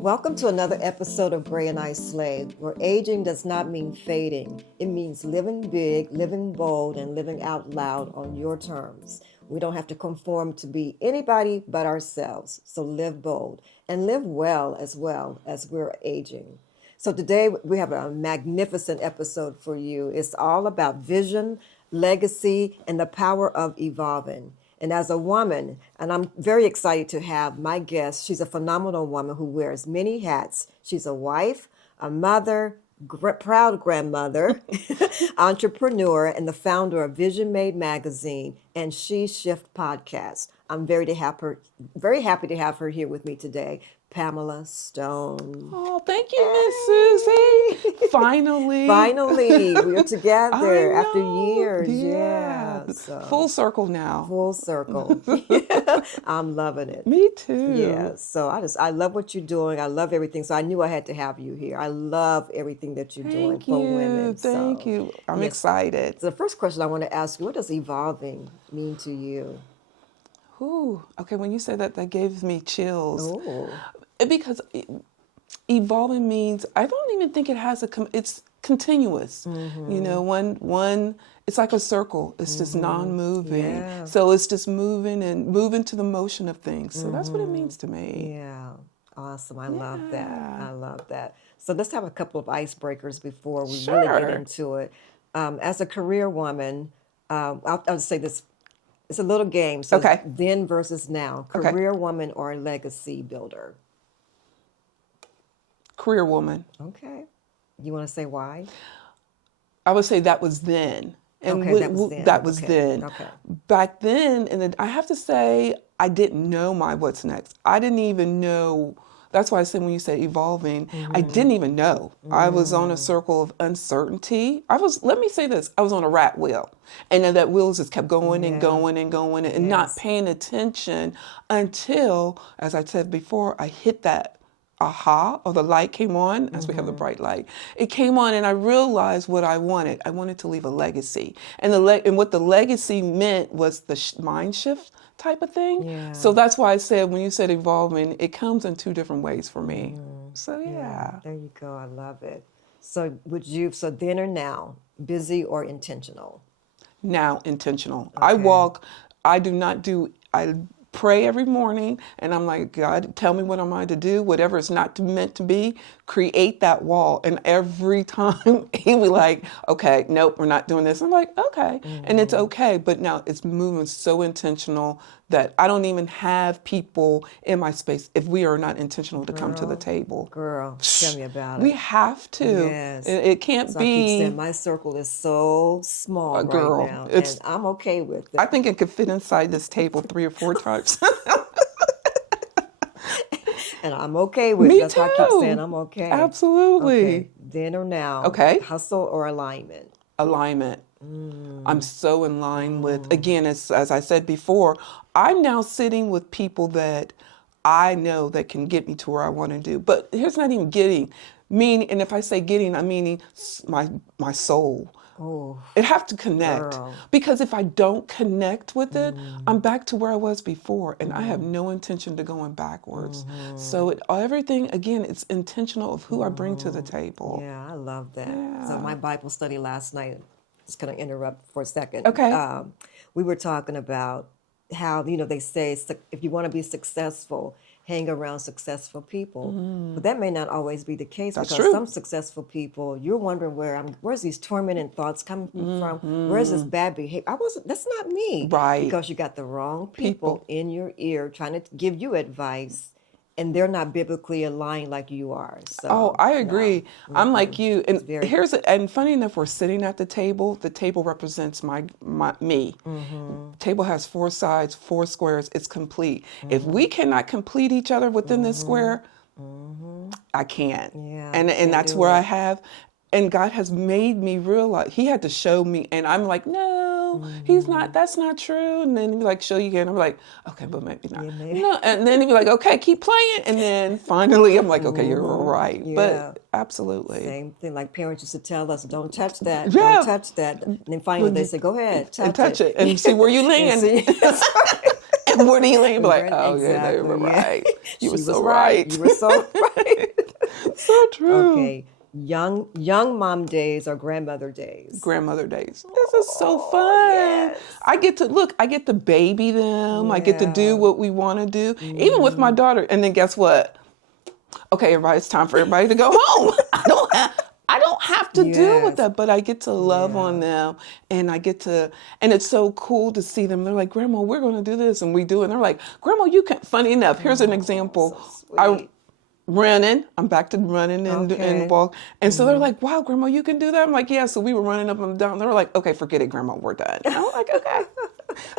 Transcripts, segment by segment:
Welcome to another episode of Gray and I Slave, where aging does not mean fading. It means living big, living bold, and living out loud on your terms. We don't have to conform to be anybody but ourselves. So live bold and live well as we're aging. So today we have a magnificent episode for you. It's all about vision, legacy, and the power of evolving. And as a woman, and I'm very excited to have my guest, she's a phenomenal woman who wears many hats. She's a wife, a mother, proud grandmother, entrepreneur, and the founder of Vision Made magazine and She Shift podcast. I'm very happy to have her here with me today, Pamela Stone. Oh, thank you, Miss Susie. Finally, we're together after years. Yeah. So. Full circle now. Full circle. I'm loving it. Me too. Yeah. So I love what you're doing. I love everything. So I knew I had to have you here. I love everything that you're doing for women. Thank you. I'm excited. So the first question I want to ask you, what does evolving mean to you? Ooh, okay, when you said that, that gave me chills. Ooh. Because evolving means, I don't even think it has it's continuous. Mm-hmm. You know, one, it's like a circle. It's just non-moving. Yeah. So it's just moving to the motion of things. So that's what it means to me. Yeah. Awesome. I love that. So let's have a couple of icebreakers before we really get into it. As a career woman, I'll say this. It's a little game. So Okay. Then versus now. Career woman or legacy builder? Career woman. Okay. You want to say why? I would say that was then. And Okay, that was then. that was Okay, then. okay. Back then, and I have to say, I didn't know my what's next. I didn't even know. That's why I said when you said evolving, I didn't even know. I was on a circle of uncertainty. Let me say this, I was on a rat wheel. And then that wheel just kept going and going and going and not paying attention until, as I said before, I hit that aha, or the light came on, as we have the bright light. It came on and I realized what I wanted. I wanted to leave a legacy. And what the legacy meant was the mind shift type of thing. Yeah. So that's why I said, when you said evolving, it comes in two different ways for me. So yeah. There you go. I love it. So so then or now, busy or intentional? Now intentional. Okay. I pray every morning and I'm like, God, tell me what am I to do? Whatever it's not meant to be, create that wall. And every time he be like, okay, nope, we're not doing this. I'm like, okay. And it's okay. But now it's moving so intentional that I don't even have people in my space if we are not intentional to come to the table. Girl, tell me about it. We have to. Yes. It can't So be. I keep saying my circle is so small girl, right now, and I'm okay with it. I think it could fit inside this table 3 or 4 times. And I'm okay with it. Me That's why I keep too. saying I'm okay. Absolutely. Okay. Then or now. Okay. Hustle or alignment? Alignment. I'm so in line with, again, as I said before, I'm now sitting with people that I know that can get me to where I want to do. But here's not even getting, meaning, and if I say getting, I'm meaning my soul. Oh, It have to connect. girl. Because if I don't connect with it, I'm back to where I was before, and I have no intention to going backwards. So everything, again, it's intentional of who I bring to the table. Yeah, I love that. Yeah. So my Bible study last night, just going to interrupt for a second. Okay. We were talking about how, they say if you want to be successful, hang around successful people. But that may not always be the case. That's because true. some successful people, you're wondering where's these tormenting thoughts coming from? Where's this bad behavior? That's not me. Right. Because you got the wrong people in your ear trying to give you advice, and they're not biblically aligned like you are. So, Oh, I agree. I'm like you. And very- and funny enough, we're sitting at the table. The table represents me. Table has 4 sides, 4 squares. It's complete. If we cannot complete each other within this square, I can't. Yeah, And can't that's do where it. I have. And God has made me realize, he had to show me, and I'm like, no, he's not, that's not true. And then he'd be like, show you again. I'm like, okay, but maybe not. Yeah, maybe. No. And then he'd be like, okay, keep playing. And then finally I'm like, okay, you're right. Yeah. But absolutely. Same thing, like parents used to tell us, don't touch that, Yeah. don't touch that. And then finally they say, go ahead, And touch it and see where you land. And see- And What do you lean? Like, oh yeah, they were Exactly. Yeah. right. You were She so was right. right. You were so right. So true. Okay. Young mom days or grandmother days. Grandmother days. This is so Oh, fun. yes. I get to look, I get to baby them. I get to do Yeah. what we want to do, even with my daughter. And then guess what? Okay, everybody, it's time for everybody to go home. I don't have to deal with Yes. that, but I get to love Yeah. on them, and I get to, and it's so cool to see them. They're like, Grandma, we're going to do this, and we do it. And they're like, Grandma, you can. Funny enough, here's an example. So I sweet. running. I'm back to running and Okay. walk. And so they're like, wow, Grandma, you can do that? I'm like, yeah. So we were running up and down. They were like, okay, forget it, Grandma, we're done. And I'm like, okay.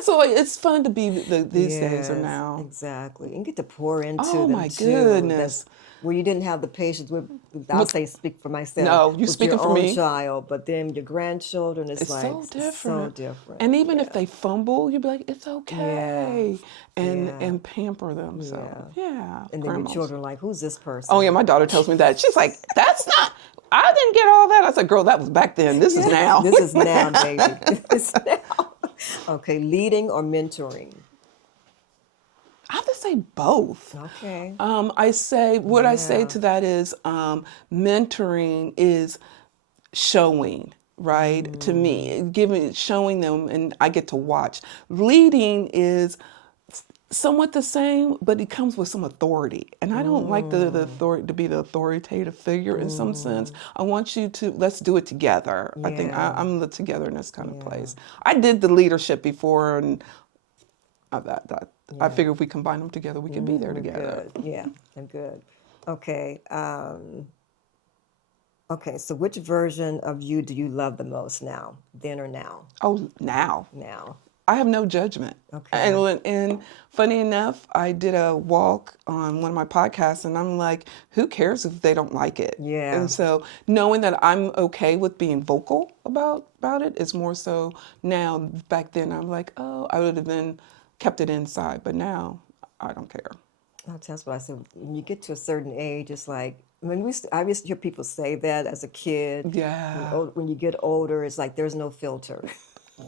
So it's fun to be these days or Yes, now. exactly. And get to pour into Oh them my too. goodness. Where you didn't have the patience with, I'll say speak for myself, No, you with speaking your for own me. child, but then your grandchildren, it's It's like so so different. different. And even Yeah. if they fumble, you'd be like, it's okay. And Yeah. pamper them. So yeah. And then your Grandmas. children are like, who's this person? Oh yeah, my daughter tells me that. She's like, that's not, I didn't get all that. I said, girl, that was back then. This is now. This is now, baby. This is now. Okay, leading or mentoring? I have to say both. Okay. I say what I say Yeah. to that is mentoring is showing, right? To me, showing them, and I get to watch. Leading is somewhat the same, but it comes with some authority, and I don't like the authority to be the authoritative figure in some sense. I want you to let's do it together. I think Yeah. I'm the togetherness kind of place. I did the leadership before, and I figure if we combine them together, we can be there together. Good. Yeah, I'm good. Okay. Okay, so which version of you do you love the most now? Then or now? Oh, now. Now. I have no judgment. Okay. And funny enough, I did a walk on one of my podcasts, and I'm like, who cares if they don't like it? Yeah. And so knowing that I'm okay with being vocal about it is more so now. Back then, I'm like, oh, I would have then kept it inside, but now I don't care. Oh, that's what I said. When you get to a certain age, it's like, I mean, I used to hear people say that as a kid. Yeah. When you get older, it's like there's no filter.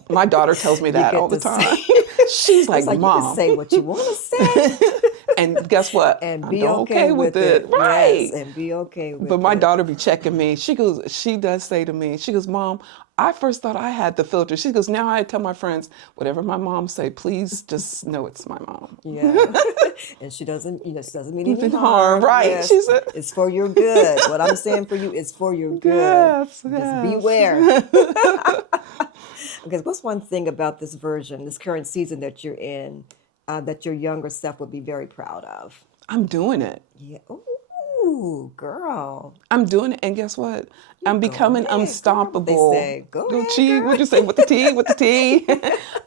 My daughter tells me that get all the to time. She's like, It's like you Mom. can say what you want to say And guess what? and I'm be okay with it. Right. Yes, and be okay with But my it. daughter be checking me. She does say to me, she goes, Mom, I first thought I had the filter. She goes, now I tell my friends, whatever my mom say, please just know it's my mom. Yeah. And she doesn't mean any Harm, harm. right. Yes. She said- It's for your good. What I'm saying for you is for your good. Yes, Just yes. beware. Okay, what's one thing about this version, this current season that you're in, that your younger self would be very proud of? I'm doing it. Yeah. Ooh, girl. I'm doing it. And guess what? I'm becoming ahead, girl, what they unstoppable. say. Go ahead, Chi, girl. what'd you say? With the T? With the T?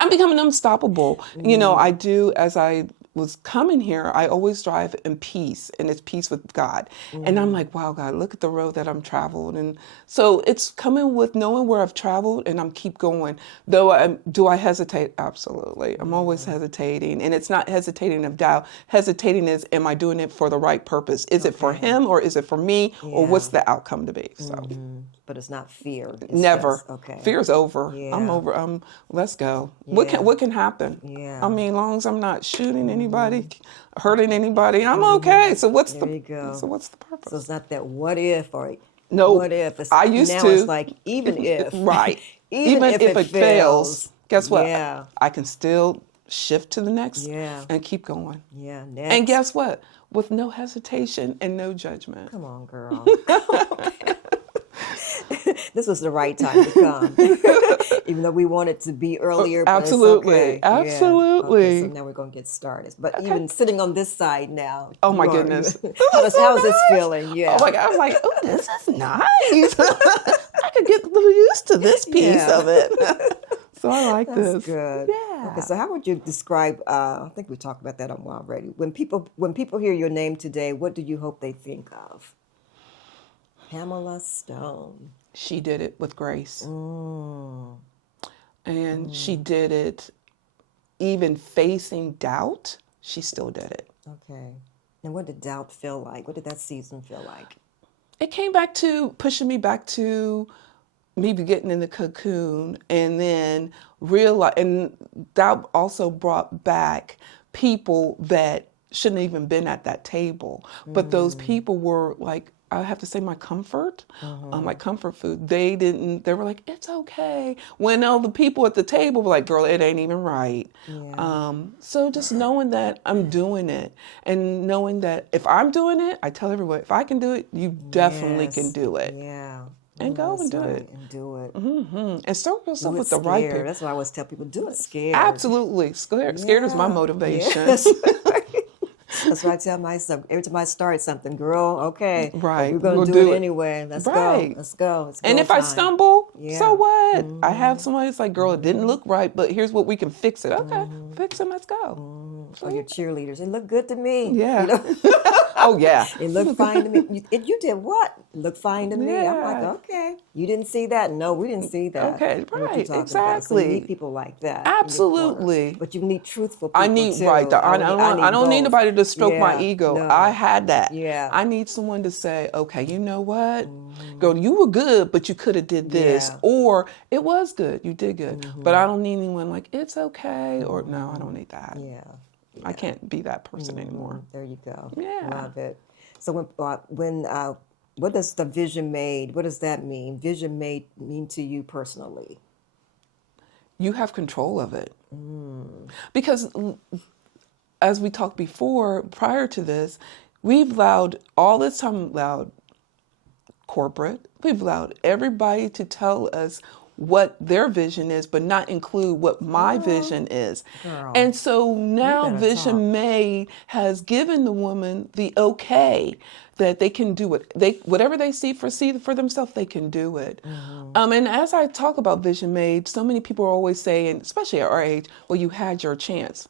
I'm becoming unstoppable. You know, I do, as I was coming here, I always drive in peace, and it's peace with God. And I'm like, wow, God, look at the road that I'm traveled. And so it's coming with knowing where I've traveled, and I'm keep going. Though do I hesitate? Absolutely. I'm always hesitating. And it's not hesitating of doubt. Hesitating is, am I doing it for the right purpose? Is it for him, or is it for me? Or what's the outcome to be? So But it's not fear. It's never. just, okay. Fear's over. I'm Yeah. over. Let's go. Yeah. What can happen? Yeah. I mean, long as I'm not shooting anybody, hurting anybody, I'm okay. So what's There you go. So what's the purpose? So it's not that what if or No, what if. It's, I used now to. it's like even if. Right. even if it fails. guess what? Yeah. I can still shift to the next Yeah. and keep going. Yeah. Next. And guess what? With no hesitation and no judgment. Come on, girl. This was the right time to come. Even though we wanted to be earlier, but Absolutely. it's okay. Yeah. Absolutely. Okay, so now we're going to get started. But even sitting on this side now. Oh my you are- goodness. How's this feeling? Yeah. Oh my God, I was like, oh, this is nice. I could get a little used to this piece Yeah. of it. So I like That's this. good. Yeah. Okay, so how would you describe? I think we talked about that already. When people hear your name today, what do you hope they think of? Pamela Stone. She did it with grace. Mm. And she did it even facing doubt. She still did it. Okay. And what did doubt feel like? What did that season feel like? It came back to pushing me back to me getting in the cocoon, and then realize, and that also brought back people that shouldn't have even been at that table. But those people were like, I have to say my comfort, my comfort food. They were like, it's okay. When all the people at the table were like, girl, it ain't even right. Yeah. So just knowing that I'm doing it and knowing that if I'm doing it, I tell everyone, if I can do it, you definitely can Yes. do it. Yeah. And go and That's do right. it. And do it. And surround yourself Do it with the right scared. people. That's why I always tell people, do it scared. Absolutely. Scared is my Yeah. motivation. Yes. That's why I tell myself every time I start something, girl, okay, but Right. we're going We'll to do it do it. anyway. Let's go. Right. Let's go. It's And go if I time. stumble, so Yeah. what? I have somebody that's like, girl, it didn't look right, but here's what we can fix it. Okay, fix it, let's go. Or your cheerleaders. It looked good to me. You Yeah. know, Oh, yeah. it looked fine to me. You did what? It looked fine to me. I'm like, Yeah. okay. You didn't see that? No, we didn't see that. Okay, I know what you're right, talking about. So you need exactly. people like that in your corner. Absolutely. But you need truthful I people need, too. right, I I need don't need both. nobody to stroke my Yeah. ego. I No. had that. Yeah. I need someone to say, okay, you know what? Girl, you were good, but you could have did this. Yeah. Or it was good, you did good. But I don't need anyone like, it's okay. Or no, I don't need that. Yeah. I can't be that person anymore. There you go. Yeah. Love it. So what does the vision made? What does that mean? Vision made mean to you personally? You have control of it. Because as we talked before, prior to this, we've allowed all this time allowed corporate, we've allowed everybody to tell us what their vision is, but not include what my vision is. Girl, And so now better Vision talk. Made has given the woman the okay that they can do it. Whatever they see for themselves, they can do it. And as I talk about Vision Made, so many people are always saying, especially at our age, well, you had your chance.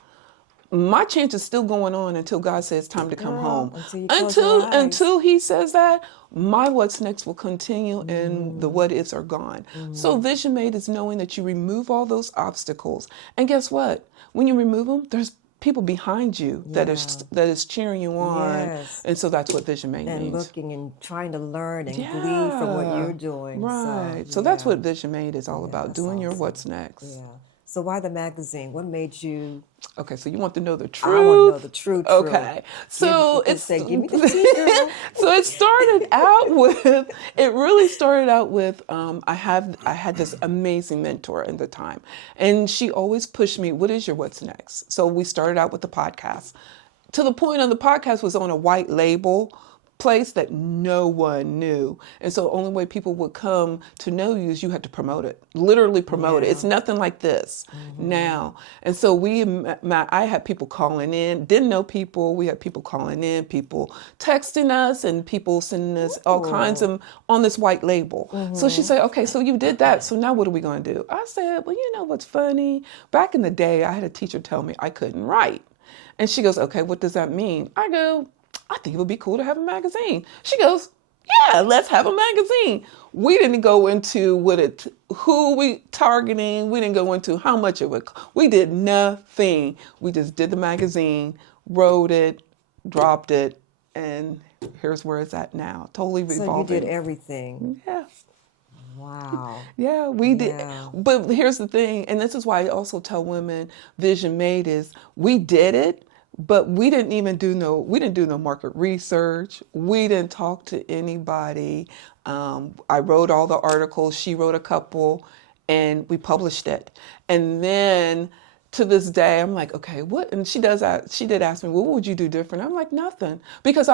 My chance is still going on until God says time to come Girl, home. until you close your eyes. Until He says that, my what's next will continue and the what ifs are gone. So Vision Made is knowing that you remove all those obstacles. And guess what? When you remove them, there's people behind you that is cheering you on. Yes. And so that's what Vision Made And means. looking and trying to learn and glean from what you're doing. Right. So yeah. that's what Vision Made is all about, that's doing your awesome. what's next. Yeah. So why the magazine? What made you? Okay, so you want to know the truth? I want to know the truth. Okay, so Give me the tea, girl. so it started out with. It really started out with. I had this amazing mentor at the time, and she always pushed me. What is your what's next? So we started out with the podcast. To the point of the podcast was on a white label place that no one knew. And so the only way people would come to know you is you had to promote it, literally promote it. It's nothing like this now. And so I had people calling in, didn't know people. We had people calling in, people texting us and people sending us all kinds of on this white label. So she said, okay, so you did that. So now what are we going to do? I said, well, you know what's funny? Back in the day, I had a teacher tell me I couldn't write. And she goes, okay, what does that mean? I go, I think it would be cool to have a magazine. She goes, yeah, let's have a magazine. We didn't go into who we targeting. We didn't go into how much it would. We did nothing. We just did the magazine, wrote it, dropped it, and here's where it's at now. Totally evolving. So you did everything. Yeah. Wow. Yeah, we did. Yeah. But here's the thing, and this is why I also tell women Vision Made is we did it, but we didn't do no market research. We didn't talk to anybody. I wrote all the articles. She wrote a couple, and we published it. And then to this day, I'm like, okay, what? And she did ask me, well, what would you do different? I'm like, nothing, because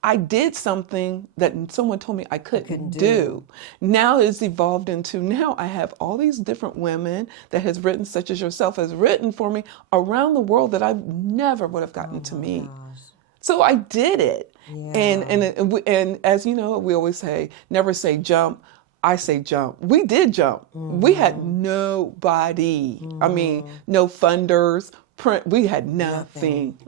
I did something that someone told me I couldn't do. Now it's evolved into, now I have all these different women that has written, such as yourself, has written for me around the world that I never would have gotten to meet. Gosh. So I did it. Yeah. And as you know, we always say, never say jump. I say jump. We did jump. We had nobody. I mean, no funders. We had nothing.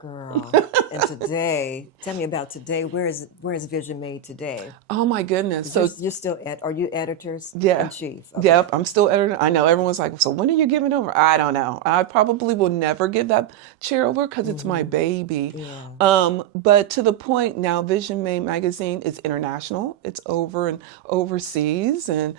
Girl. And today, tell me about today. Where is Vision Made today? Oh my goodness. So You're still are you editors yeah. in chief? Okay. Yep, I'm still editor. I know everyone's like, so when are you giving over? I don't know. I probably will never give that chair over because it's my baby. Yeah. But to the point now, Vision Made magazine is international. It's over and overseas and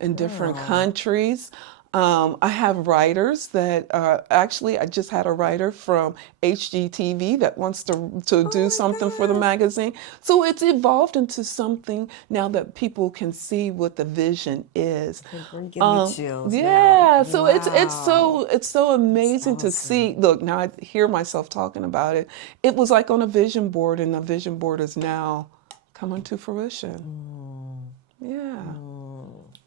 in different countries. I have writers that actually, I just had a writer from HGTV that wants to Oh do my something for the gosh. magazine. So it's evolved into something now that people can see what the vision is. Okay, girl, you give me chills now. Yeah, so Wow. it's so That's amazing to see. awesome. Look, now I hear myself talking about it. It was like on a vision board, and the vision board is now coming to fruition. Mm, Yeah.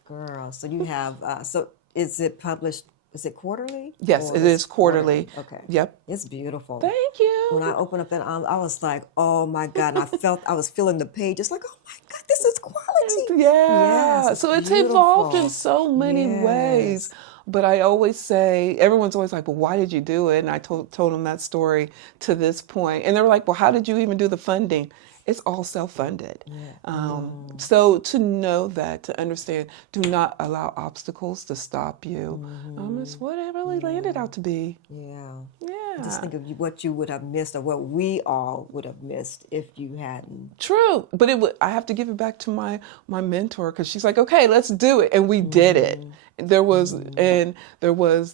girl, so you have, so is it published, is it quarterly Yes, or it it's is quarterly. quarterly? Okay. Yep. It's beautiful. Thank When I you. opened up that, I was like, oh my God. And I was feeling the page. It's like, oh my God, this is quality. Yes, Yeah. it's So it's evolved in beautiful. so many ways. Yes. But I always say, everyone's always like, well, why did you do it? And I told them that story to this point. And they were like, well, how did you even do the funding? It's all self-funded. Yeah. So to know that, to understand, do not allow obstacles to stop you. It's what it really landed Yeah. out to be. Yeah. Just Yeah. think of what you would have missed or what we all would have missed if you hadn't. True, but I have to give it back to my mentor because she's like, okay, let's do it, and we did it. There was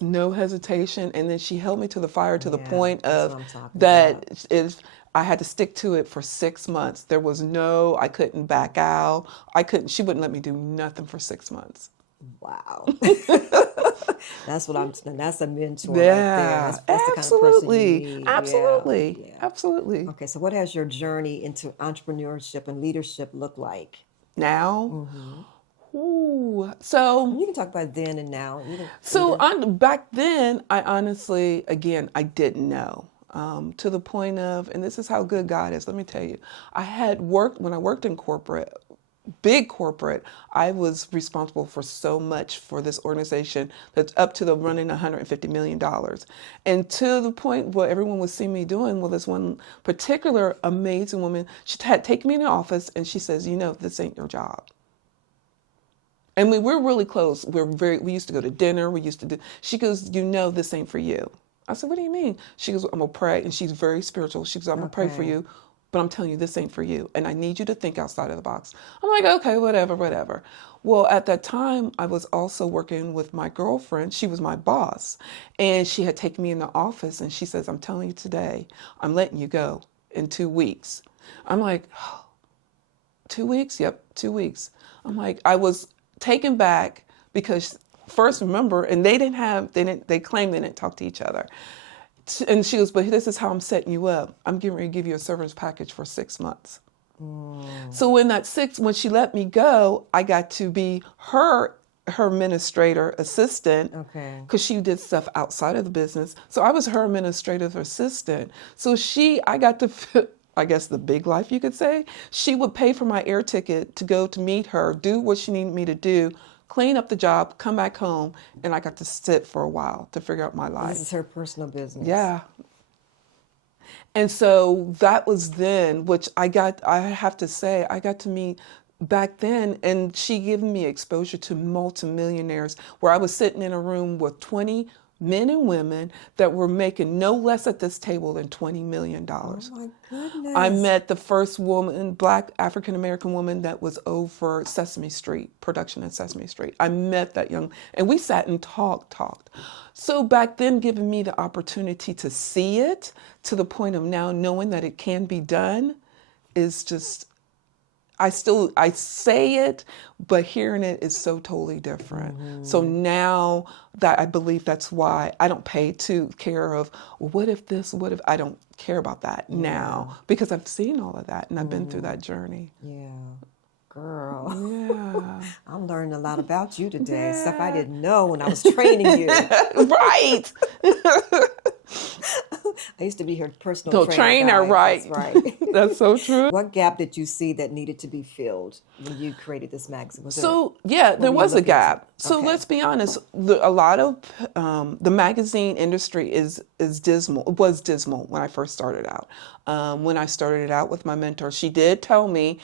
no hesitation, and then she held me to the fire to the Yeah, point that's what of I'm talking about. that is I had to stick to it for 6 months. There was no, I couldn't back out. I couldn't. She wouldn't let me do nothing for 6 months. Wow. That's what I'm saying. That's a mentor right there. Yeah, That's the kind of person you absolutely, need. Yeah. absolutely, Yeah. absolutely. Okay, so what has your journey into entrepreneurship and leadership look like? Now, Mm-hmm. ooh, so. And you can talk about then and now, So either. back then, I honestly, again, I didn't know. To the point of, and this is how good God is. Let me tell you, I had worked when I worked in corporate, big corporate. I was responsible for so much for this organization that's up to the running $150 million, and to the point where everyone would see me doing. Well, this one particular amazing woman, she had taken me in the office, and she says, "You know, this ain't your job." And we're really close. We used to go to dinner. We used to do, she goes, "You know, this ain't for you." I said, "What do you mean?" She goes, "I'm going to pray." And she's very spiritual. She goes, "I'm going to pray for Okay. you, but I'm telling you, this ain't for you. And I need you to think outside of the box." I'm like, okay, whatever, whatever. Well, at that time, I was also working with my girlfriend. She was my boss. And she had taken me in the office, and she says, "I'm telling you today, I'm letting you go in 2 weeks." I'm like, 2 weeks? Yep, 2 weeks. I'm like, I was taken back because first, remember, and they claimed they didn't talk to each other. And she goes, "But this is how I'm setting you up. I'm getting ready to give you a severance package for 6 months." So when she let me go, I got to be her administrator assistant Okay. because she did stuff outside of the business. So I was her administrative assistant. So I got to, I guess the big life you could say. She would pay for my air ticket to go to meet her, do what she needed me to do, clean up the job, come back home, and I got to sit for a while to figure out my This is life. her personal business. Yeah. And so that was then, which I have to say, I got to meet back then, and she gave me exposure to multimillionaires where I was sitting in a room with 20 men and women that were making no less at this table than $20 million. Oh my I goodness. met the first woman, Black African American woman that was over Sesame Street, production at Sesame Street. I met that and we sat and talked. So back then, giving me the opportunity to see it to the point of now knowing that it can be done is just, I say it, but hearing it is so totally different. So now that I believe that's why I don't pay to care of, well, what if this, what if, I don't care about that now because I've seen all of that and I've been through that journey. Yeah. Girl, Yeah. I'm learning a lot about you today. Stuff I Yeah. didn't know when I was training you. Right. I used to be her personal So trainer, trainer, guys. right. That's right. That's so true. What gap did you see that needed to be filled when you created this magazine? So yeah, there were you was a looking to? gap. So Okay. let's be honest. A lot of the magazine industry is dismal. Was dismal when I first started out. When I started out with my mentor, she did tell me,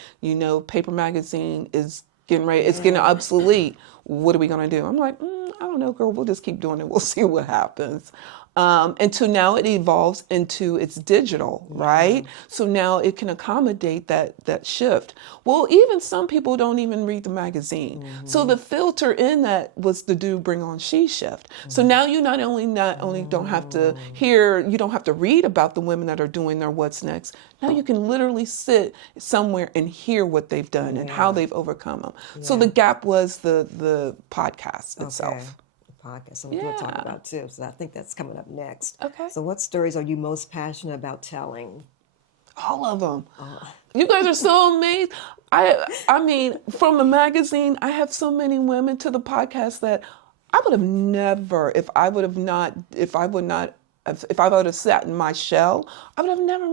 paper magazine is getting ready. It's getting Yeah. obsolete. What are we gonna do? I'm like, I don't know, girl. We'll just keep doing it. We'll see what happens. Until now it evolves into it's digital, right? So now it can accommodate that shift. Well, even some people don't even read the magazine. So the filter in that was the do bring on she shift. So now you not only don't have to hear, you don't have to read about the women that are doing their what's next. Now you can literally sit somewhere and hear what they've done and how they've overcome them. So the gap was the podcast itself. Podcast, so we'll talk about too. So I think that's coming up next. Okay. So what stories are you most passionate about telling? All of them. You guys are so amazing. I mean, from the magazine, I have so many women to the podcast that I would have never, if I would have sat in my shell, I would have never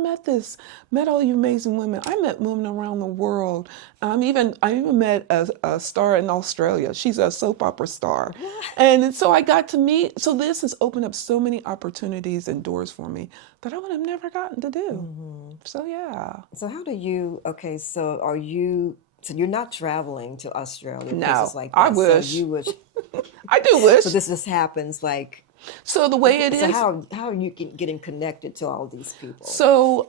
met all you amazing women. I met women around the world. I even met a star in Australia. She's a soap opera star. And so I got to meet, so this has opened up so many opportunities and doors for me that I would have never gotten to do. So yeah. So how do you, so you're not traveling to Australia, No, places like that. I wish. So you wish. I do wish. So this just happens like. So the way it So is. how are you getting connected to all these people? So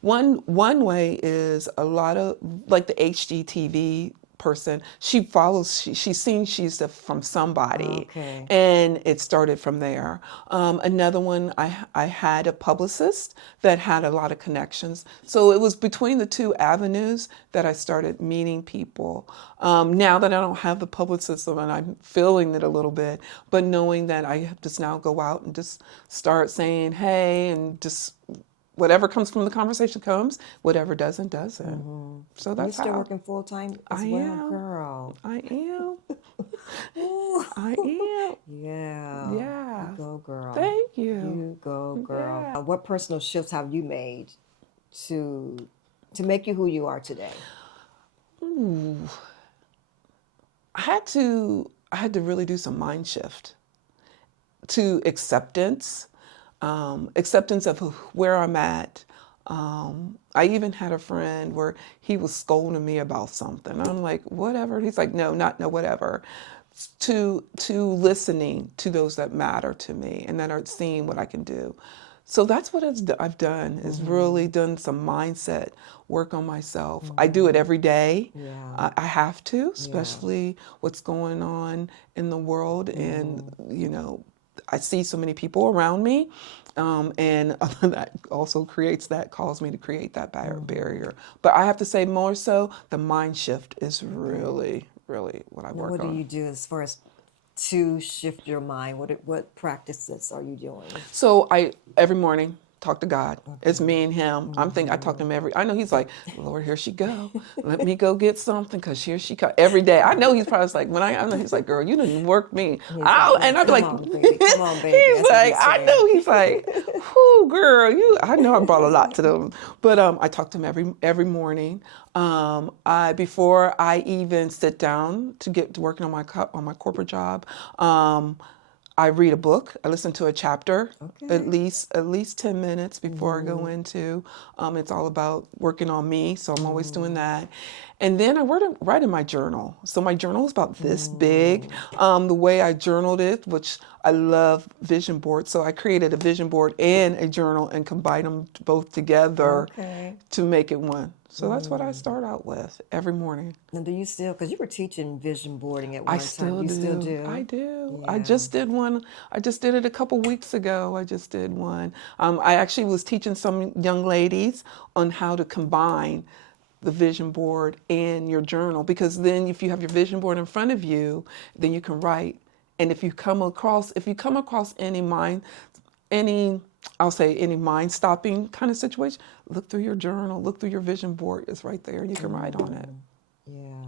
one way is a lot of like the HGTV person. She follows. She's seen she's from somebody, Okay. and it started from there. Another one, I had a publicist that had a lot of connections. So it was between the two avenues that I started meeting people. Now that I don't have the publicist and I'm feeling it a little bit, but knowing that I have to now go out and just start saying hey and just. Whatever comes from the conversation comes. Whatever doesn't. So that's You're still how. working full time as I well, am. girl. I am. I am. Yeah. Yeah. You go, girl. Thank you. You go, girl. Yeah. What personal shifts have you made to make you who you are today? I had to really do some mind shift to acceptance of where I'm at. I even had a friend where he was scolding me about something. I'm like, whatever. He's like, no, whatever. To listening to those that matter to me and that are seeing what I can do. So that's what I've done is really done some mindset work on myself. I do it every day. Yeah. I have to, especially what's going on in the world. And, I see so many people around me. And that also calls me to create that barrier. But I have to say more so, the mind shift is really, really what I work on. What do you do as far as to shift your mind? What practices are you doing? So every morning talk to God. It's me and him. I talk to him I know he's like, Lord, here she go. Let me go get something because here she comes every day. I know he's probably like, I know he's like, girl, you didn't work me. And I'd be like, come on, baby. He's like, I know he's like, whoo, girl, I know I brought a lot to them. But I talk to him every morning. Before I even sit down to get to working on my corporate job, I read a book. I listen to a chapter, at least 10 minutes before I go into. It's all about working on me, so I'm always doing that. And then I write in my journal. So my journal is about this big. The way I journaled it, which I love vision boards, so I created a vision board and a journal and combined them both together to make it one. So that's what I start out with every morning. And do you still, because you were teaching vision boarding at one time. You still do? I do. Yeah. I just did one. I just did it a couple weeks ago. I just did one. I actually was teaching some young ladies on how to combine the vision board and your journal, because then if you have your vision board in front of you, then you can write. And if you come across any mind-stopping kind of situation, look through your journal, look through your vision board. It's right there. You can write on it.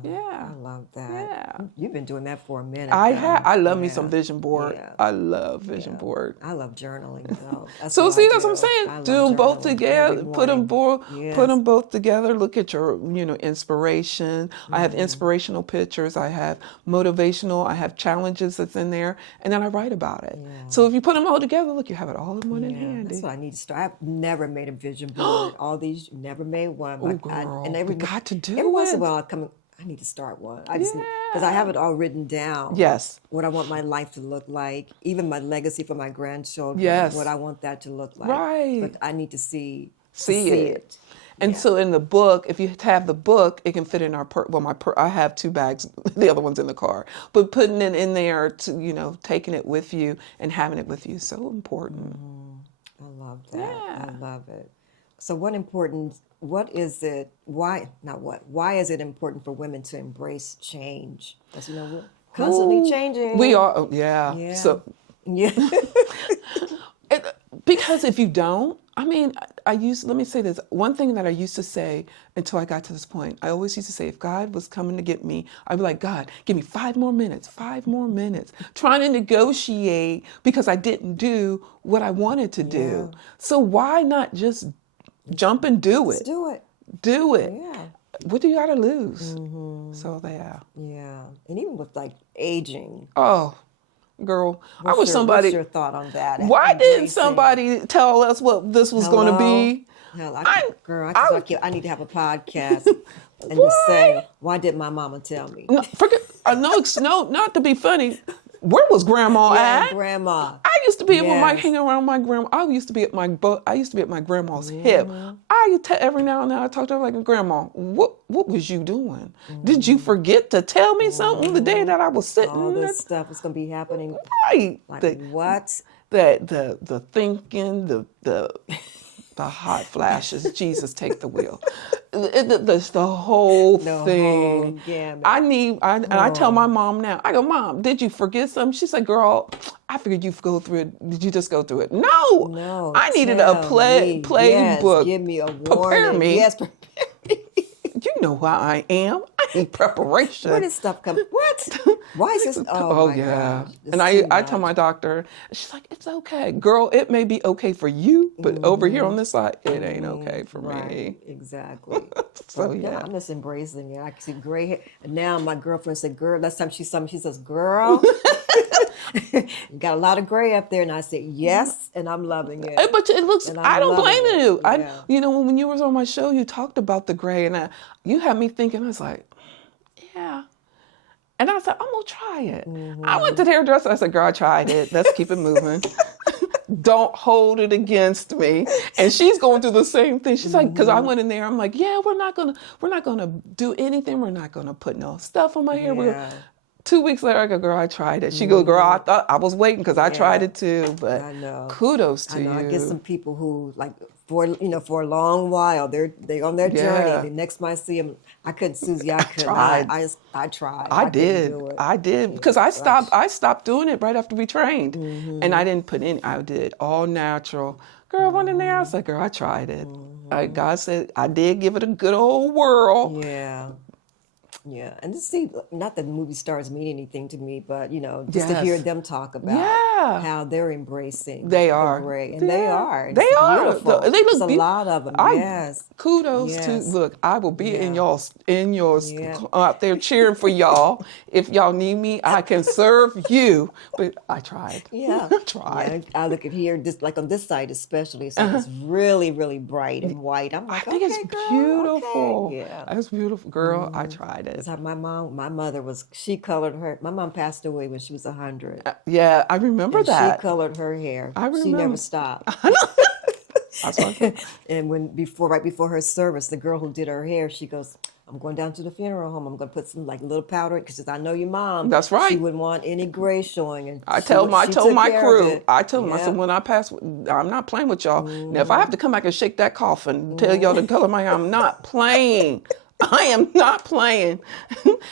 Yeah. I love that. Yeah. You've been doing that for a minute. I love me some vision board. Yeah. I love vision board. I love journaling though. So what see, I that's what I'm do. saying. I Do love them both journaling together. every Put them morning. both together. Look at your, inspiration. I have inspirational pictures. I have motivational. I have challenges that's in there, and then I write about it. So if you put them all together, look, you have it all in one in handy. That's what I need to start. I've never made a vision board. All these, never made one. Oh, girl, and we got to do every once in it. a while, I I need to start one. Because I Yeah. have it all written down. Yes. What I want my life to look like, even my legacy for my grandchildren, what Yes. I want that to look like. Right. But I need to see See it. it. And Yeah. so in the book, if you have the book, it can fit in our I have 2 bags, the other one's in the car. But putting it in there to, taking it with you and having it with you is so important. I love that. I Yeah. love it. So what is it, why is it important for women to embrace change? Because, we're constantly Ooh, we changing. are, oh, yeah. Yeah. So Yeah. it, because if you don't, I mean, let me say this. One thing that I used to say until I got to this point, I always used to say, if God was coming to get me, I'd be like, God, give me 5 more minutes, trying to negotiate because I didn't do what I wanted to Yeah. do. So why not just jump and do Let's it? do it. Do it. Yeah. What do you got to lose? So, yeah. Yeah. And even with like aging, Oh, girl, I wish what's somebody, your thought on that? why didn't Embracing. somebody tell us what this was going to Hello? be? Hell, I, girl, I, I need to have a podcast and just why? say, why didn't my mama tell me? No, forget, no, no, not to be funny. Where was grandma Yeah, at? grandma. I used to be able to Yes. hang around my grandma. I used to be at I used to be at my grandma's hip. Every now and then I talk to her like, Grandma, what was you doing? Did you forget to tell me something the day that I was All sitting this at, stuff is going to be happening. right? Like, what? The thinking, the hot flashes. Jesus, take the wheel. The whole The whole thing. gamut. And I tell my mom now. I go, Mom, did you forget something? She said, Girl, I figured you'd go through it. Did you just go through it? No, No, I needed a tell me. Yes, playbook. give me a Prepare warning. me. Yes, prepare me. You know how I am. I need Where preparation. does stuff come? What? Why is this? Oh Oh my yeah. gosh, And it's too I tell much. my doctor, and she's like, it's okay. Girl, it may be okay for you, but over here on this side, it ain't okay for Right, me. exactly. So But yeah, yeah. I'm just embracing it. I can see gray hair. And now my girlfriend said, girl, last time she saw me, she says, girl, you got a lot of gray up there. And I said, yes, and I'm loving it. But it looks, And I I'm don't loving blame it. you. Yeah. When you was on my show, you talked about the gray and you had me thinking, I was like, yeah. And I said, I'm going to try it. I went to the hairdresser. I said, girl, I tried it. Let's keep it moving. Don't hold it against me. And she's going through the same thing. She's like, because I went in there, I'm like, yeah, we're not gonna do anything. We're not gonna put no stuff on my hair. Yeah. 2 weeks later, I go, girl, I tried it. She go, girl, I thought I was waiting because I tried Yeah. it too. But I know. kudos I to know. I get some you. people who like for a long while they on their journey. Yeah. The next time I see them, I couldn't, Susie. I could not. Tried. I tried. I I couldn't did. do it. I did Yeah. because I stopped doing it right after we trained, and I didn't put in. I did all natural. Girl went in there. I was like, girl, I tried it. God said I did give it a good old whirl. Yeah. Yeah, and to see, not that movie stars mean anything to me, but just to hear Yes. them talk about Yeah. how they're embracing They the are. gray, and they Yeah. are. They It's are. beautiful. They It's look a beautiful. lot of them. I Yes, kudos to yes, look. I will be yeah, in yours yeah, out there cheering for y'all. If y'all need me, I can serve you. But I tried. yeah, I tried. yeah. I look at here, just like on this side especially, it's like it's really, really bright and white. I'm I like, think it's okay, girl, okay, beautiful. yeah. It's beautiful, girl. I tried It's it. like my mother was. She colored her. My mom passed away when she was 100, Yeah, I remember and she that. colored her hair. I She never remember. stopped. That's what I said. And right before her service, the girl who did her hair, she goes, I'm going down to the funeral home. I'm going to put some like little powder because I know your mom. That's She right. wouldn't want any gray showing, and I she told took my care of crew, it. I told them, I said, Yeah. when I pass, I'm not playing with y'all. Now, if I have to come back and shake that coffin and tell y'all the color of my hair, I'm not playing. I am not playing.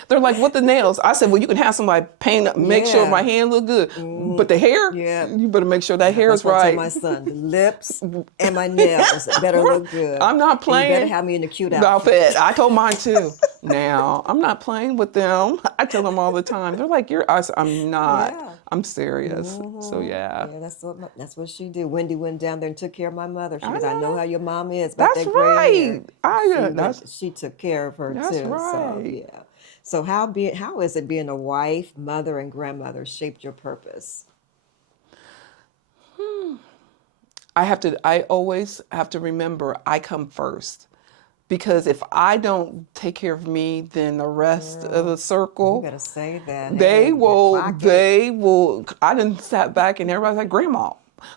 They're like, what the nails? I said, well, you can have somebody paint up, make sure my Yeah. hand look good. But the hair, Yeah. you better make sure that hair That's is what I told right. my son. The lips and my nails better look good. I'm not And you better playing. have me in a cute outfit. Outfit. I told mine too. Now, I'm not playing with them. I tell them all the time. They're like, I said, I'm not. Yeah. I'm serious. So yeah. Yeah, that's what she did. Wendy went down there and took care of my mother. She I goes, I know know. how your mom is about That's that gray hair. right. She took care of her That's too. So right. yeah. So how is it being a wife, mother, and grandmother shaped your purpose? I always have to remember I come first. because if I don't take care of me, then the rest of the You circle, gotta say that. they Hey, will, clock it. they will. I didn't sat back and everybody's like, Grandma,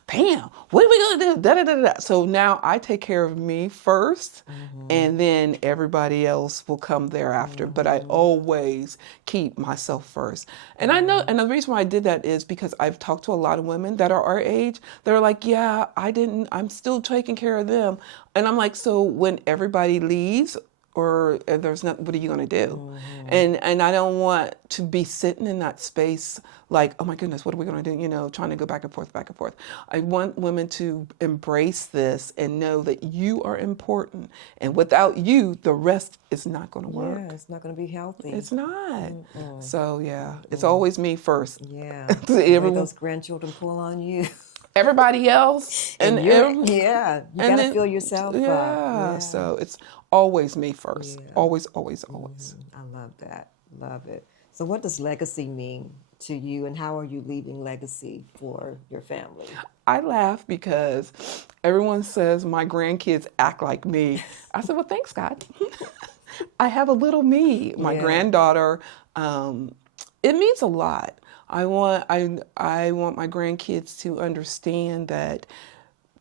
Pam, what are we gonna do? Da, da, da, da. So now I take care of me first, and then everybody else will come thereafter. But I always keep myself first. And I know, and the reason why I did that is because I've talked to a lot of women that are our age that are like, yeah, I'm still taking care of them. And I'm like, so when everybody leaves, or there's not, what are you going to do? And I don't want to be sitting in that space like, oh my goodness, what are we going to do? You know, trying to go back and forth, back and forth. I want women to embrace this and know that you are important. And without you, the rest is not going to work. Yeah, it's not gonna be healthy. It's not. So yeah, it's always me first. Yeah. The way Everyone, those grandchildren pull on you. everybody else, And and yeah, you and gotta then, fill yourself up. yeah. So it's always me first. Yeah. Always, always, always. I love that. Love it. So what does legacy mean to you, and how are you leaving legacy for your family? I laugh because everyone says my grandkids act like me. I said, well, thanks, God. I have a little me. My Yeah. granddaughter, it means a lot. I want my grandkids to understand that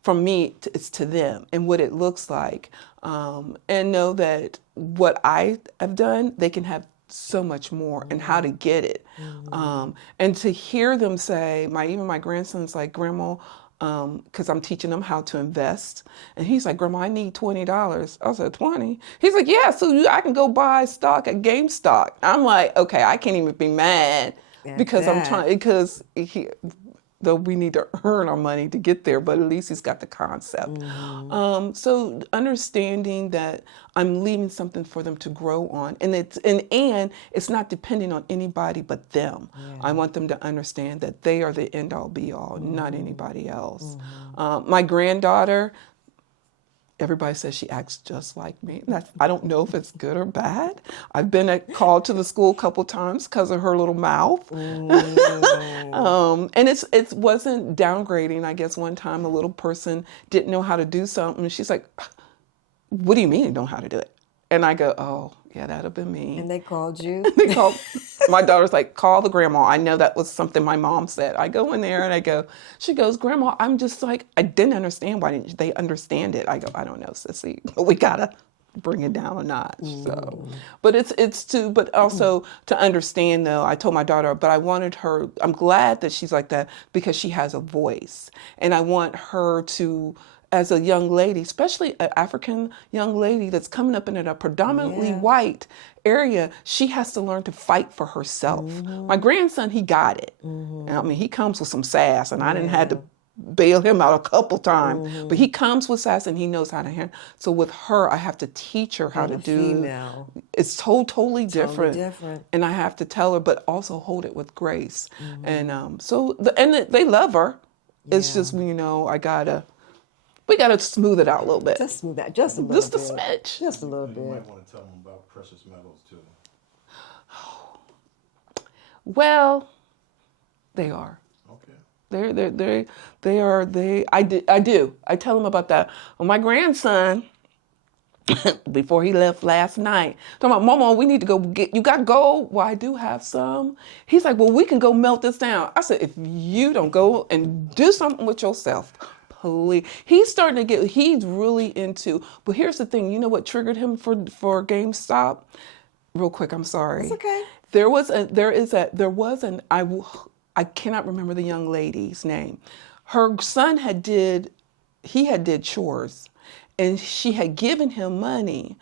from me, it's to them and what it looks like, and know that what I have done, they can have so much more, and how to get it. And to hear them say, even my grandson's like, Grandma, because I'm teaching them how to invest, and he's like, Grandma, I need $20. I said, 20? He's like, yeah, so I can go buy stock at GameStop. I'm like, okay, I can't even be mad At because I'm that. trying, because though we need to earn our money to get there, but at least he's got the concept. So understanding that I'm leaving something for them to grow on, and it's not depending on anybody but them. I want them to understand that they are the end all be all, not anybody else. My granddaughter, everybody says she acts just like me. I don't know if it's good or bad. I've been called to the school a couple times because of her little mouth. And it wasn't downgrading. I guess one time a little person didn't know how to do something. And she's like, what do you mean you know how to do it? And I go, oh, yeah, that'd have been me. And they called you? They called, my daughter's like, call the grandma. I know that was something my mom said. I go in there and she goes, Grandma, I'm just like, I didn't understand. Why didn't they understand it? I go, I don't know, sissy, but we gotta bring it down a notch. So, but but also to understand though, I told my daughter, but I wanted her, I'm glad that she's like that because she has a voice, and I want her to, as a young lady, especially an African young lady that's coming up in a predominantly white area, she has to learn to fight for herself. My grandson, he got it. I mean, he comes with some sass, and I didn't have to bail him out a couple times, but he comes with sass and he knows how to handle. So with her, I have to teach her how to do. Female. It's totally different. different. And I have to tell her, but also hold it with grace. And and they love her. It's just, we gotta smooth it out a little bit. Just smooth that, just a little Just bit. a smidge. Just a little You bit. might want to tell them about precious metals too. Well, they are. Okay. I do. I tell them about that. Well, my grandson, before he left last night, talking about, Mama, we need to go you got gold? Well, I do have some. He's like, well, we can go melt this down. I said, if you don't go and do something with yourself, please. He's really into, but here's the thing, you know what triggered him for GameStop? Real quick, I'm sorry. It's okay. I cannot remember the young lady's name. Her son had did chores, and she had given him money.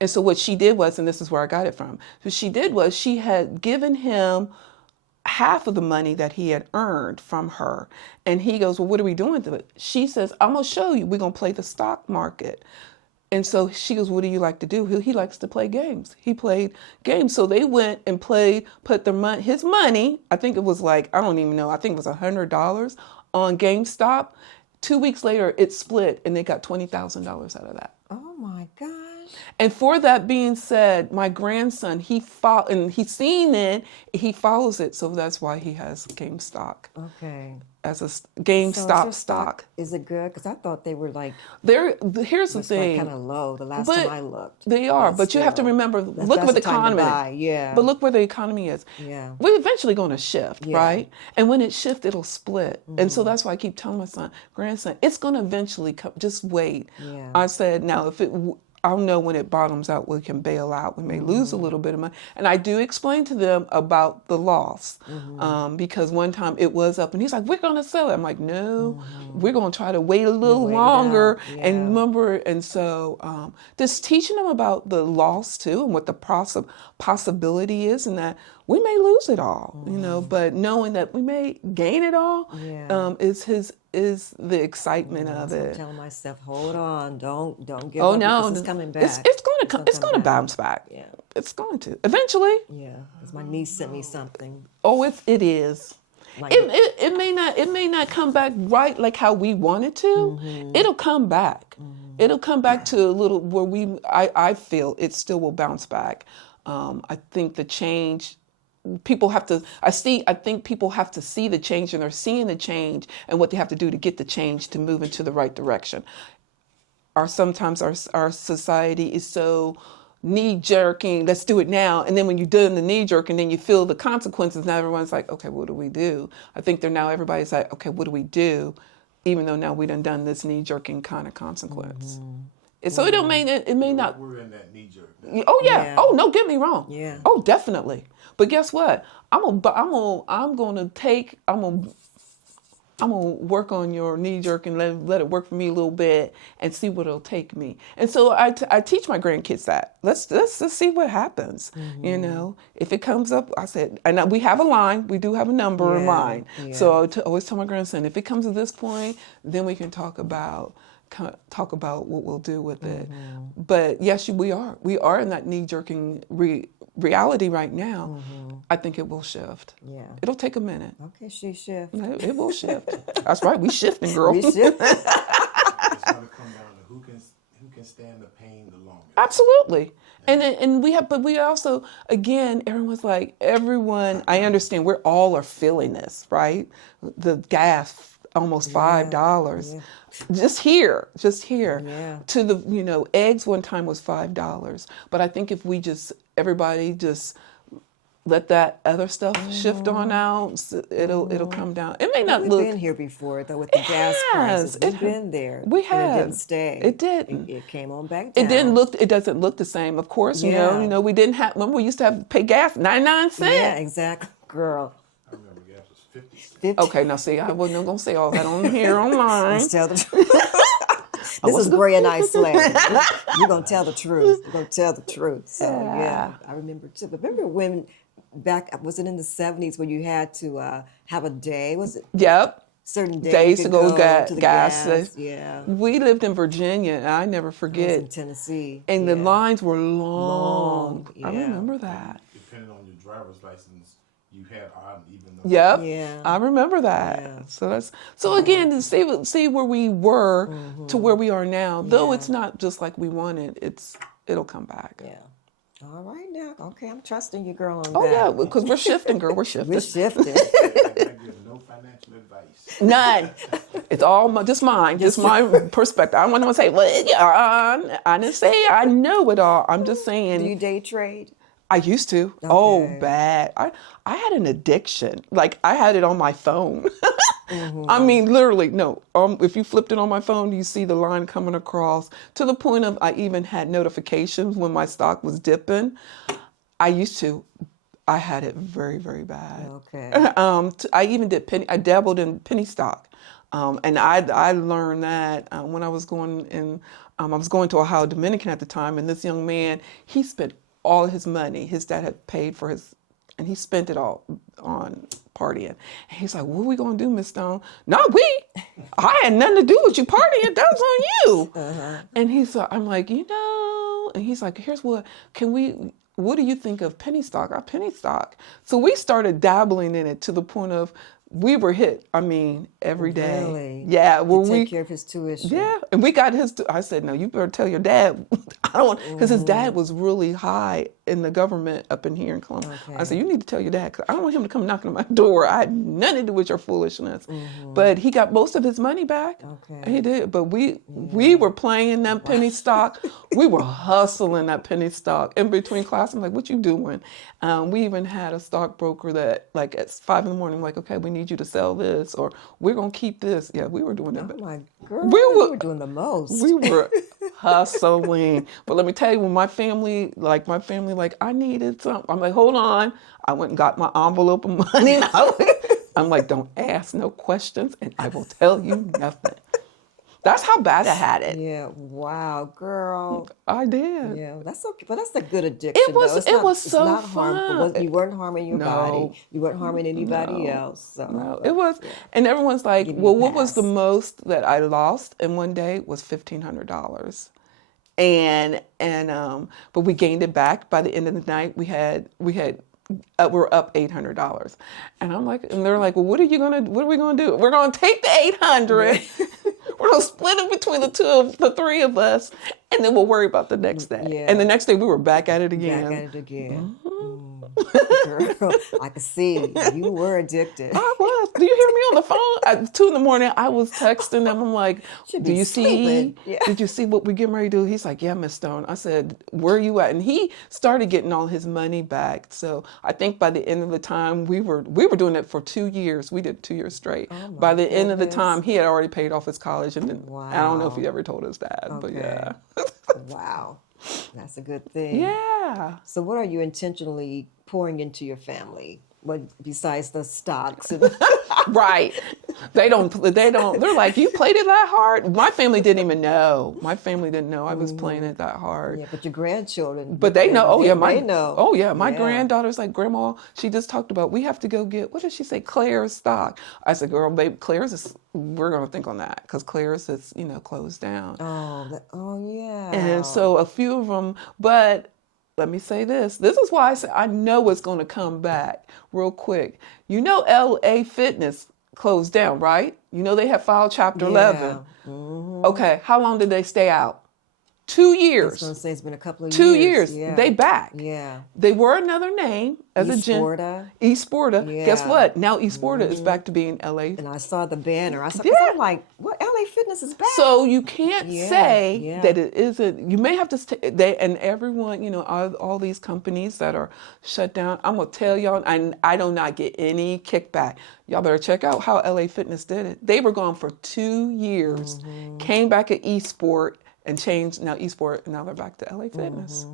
And so what she did was, and this is where I got it from, what she did was she had given him half of the money that he had earned from her. And he goes, well, what are we doing to it? She says, I'm going to show you. We're going to play the stock market. And so she goes, what do you like to do? He likes to play games. He played games. So they went and put his money, I think it was like, I don't even know, I think it was $100 on GameStop. 2 weeks later, it split and they got $20,000 out of that. Oh my gosh. And for that being said, my grandson, he's seen it, he follows it. So that's why he has GameStop. Okay. as a So GameStop your stock. is it good? Because I thought they were like Here's the was like kind thing, of low the last time but I looked. they are. But But you have to still, remember, look that's where the the time to economy. buy. But Yeah, look where the economy is. yeah, We're eventually going to shift, yeah. right? And when it shifts, it'll split. And so that's why I keep telling my grandson, it's going to eventually come. Just wait. Yeah. I said, now if it, I'll know when it bottoms out, we can bail out. We may lose a little bit of money. And I do explain to them about the loss because one time it was up and he's like, we're going to sell it. I'm like, no, we're going to try to wait a You little wait it longer. out. And Yeah. remember, and so just teaching them about the loss too and what the possibility is and that we may lose it all, but knowing that we may gain it all Yeah. is the excitement of So I'm it. telling myself, hold on, don't give Oh up because no, it's coming it's back. it's going to It's come. gonna It's come going to back. bounce back. Yeah, It's going to eventually. yeah. Because my niece sent me something. Oh, it is. Like, It may not come back right like how we want it to. It'll come back. It'll come back to a little where I feel it still will bounce back. I think the change people have to I think people have to see the change and they're seeing the change and what they have to do to get the change to move into the right direction. Sometimes our society is so knee jerking, let's do it now. And then when you're done the knee jerking, then you feel the consequences. Now everyone's like, okay, what do we do? I think everybody's like, okay, what do we do? Even though now we done this knee jerking kind of consequence. And so it may not. We're in that knee jerk now. Oh yeah. Yeah. Oh no, get me wrong. Yeah. Oh, definitely. But guess what? I'm gonna work on your knee jerk and let it work for me a little bit and see what it'll take me. And so I teach my grandkids that. Let's see what happens. If it comes up, I said, and we have a line. We do have a number in Yeah, line. yeah. So I always tell my grandson, if it comes to this point, then we can talk about what we'll do with it. But yes, we are in that knee jerking reality right now. I think it will shift. yeah. It'll take a minute. Okay, she shift. It will shift. That's right. We shifting, girl. We shift. It's going to come down to who can stand the pain the longest. Absolutely. And we also, again, everyone, I understand we're all are feeling this, right? The gas, almost $5. Yeah. Just here. Yeah. To the, eggs one time was $5. But I think if everybody just let that other stuff shift on out, it'll come down. It may not We've look. been here before, though, with the gas prices. We've been there. We And have. it didn't stay. It didn't. It came on back down. It doesn't look the same, of course. Yeah. We didn't have. Remember, we used to have to pay gas 99 cents. Yeah, exactly. Girl. I remember gas was 50 cents. 50. Okay, now see, I wasn't gonna say all that on here online. Let's tell the truth. This is Gray and I Slay. We're going to tell the truth. We're going to tell the truth. So, yeah, I remember too. But remember when was it in the 70s when you had to have a day? Was it Yep. certain days Days you to could go to the gas. gas? Yeah. We lived in Virginia, and I never I was forget. in Tennessee. And yeah. the lines were long. Long, I yeah. remember that. Depending on your driver's license, you had odd and even numbers. Yep. Yeah. I remember that. Yeah. So again to see where we were to where we are now. Though Yeah. it's not just like we wanted, it'll come back. Yeah. All right now. Okay, I'm trusting you, girl, on Oh that. yeah, because we're shifting, girl. We're shifting. We're shifting. I give no financial advice. None. It's all just mine, just my perspective. I want to say, well, yeah, I didn't say I know it all. I'm just Do saying. you day trade? I used to. Oh, Okay. bad. I had an addiction. Like I had it on my phone. I mean, literally, no. If you flipped it on my phone, you see the line coming across to the point of I even had notifications when my stock was dipping. I had it very, very bad. Okay. I dabbled in penny stock. And I learned that when I was going to Ohio Dominican at the time, and this young man, he spent all his money. His dad had paid for and he spent it all on partying. And he's like, what are we going to do, Miss Stone? Not we. I had nothing to do with you partying. That was on you. And I'm like, and he's like, what do you think of penny stock? Our penny stock. So we started dabbling in it to the point of we were hit. I mean, every day. Really? Yeah. To Well, take care of his tuition. yeah, and we got his. I said, no, you better tell your dad. I don't want, because his dad was really high in the government up in here in Columbus. I said, Okay. you need to tell your dad, because I don't want him to come knocking on my door. I had nothing to do with your foolishness. But he got most of his money back. Okay. He did. But we were playing that penny stock. We were hustling that penny stock in between class. I'm like, what you doing? We even had a stockbroker that, like, at 5 in the morning, like, okay, we need you to sell this, or we're gonna keep this. Yeah, we were doing that. Oh my girl, We you were were doing the most. we were hustling. But let me tell you, when my family, like, I needed something. I'm like, hold on. I went and got my envelope of money. And I'm like, don't ask no questions, and I will tell you nothing. That's how bad I had it. Yeah. Wow, girl. I did. Yeah, that's okay, but that's a good addiction. Though. It's It not, was it's so not harmful. fun. You weren't harming your No. body. You weren't harming anybody No. else. So No, it was, and everyone's like, Give you well, a what was the pass. most that I lost in one day was $1,500. But we gained it back by the end of the night. We're up $800, and I'm like, and they're like, well, what are we gonna do? We're gonna take the 800. We're gonna split it between the three of us, and then we'll worry about the next day. Yeah. And the next day we were back at it again. back at it again. Girl, I could see you were addicted. I was. Do you hear me on the phone at 2 in the morning? I was texting them. I'm like, Should "Do be you see? sleeping." Yeah. Did you see what we getting ready to do?" He's like, "Yeah, Miss Stone." I said, "Where are you at?" And he started getting all his money back. So I think by the end of the time, we were doing it for 2 years. We did 2 years straight. Oh, my By the end of the goodness. time, he had already paid off his college, and then I don't know if he Wow. ever told his dad, but Okay. yeah, Wow, that's a good thing. yeah. So, what are you intentionally pouring into your family? What besides the stocks? Right. They don't, they're like, you played it that hard? My family didn't even know. My family didn't know I was playing it that hard. Yeah, but your grandchildren. But they know. Oh yeah, they know. Oh yeah, my Yeah. granddaughter's like, Grandma. She just talked about we have to go get. What did she say? Claire's stock. I said, girl, babe, Claire's is. We're gonna think on that because Claire's is closed down. Oh yeah. And so a few of them, but let me say this. This is why I say I know it's going to come back real quick. LA Fitness closed down, right? They have filed Chapter 11. Okay, how long did they stay out? 2 I was years. going to say it's been a couple of 2 years. years. Yeah. They back. Yeah. They were another name as Esporta. Esporta. Guess Yeah. what? Now Esporta is back to being LA. And I saw the banner. I saw. Yeah. I'm like, what? LA Fitness is back. So you can't Yeah, say yeah. that it isn't. You may have to. And everyone, all these companies that are shut down. I'm gonna tell y'all, I do not get any kickback. Y'all better check out how LA Fitness did it. They were gone for 2 years, came back at Esport and changed now Esport, and now they're back to LA Fitness.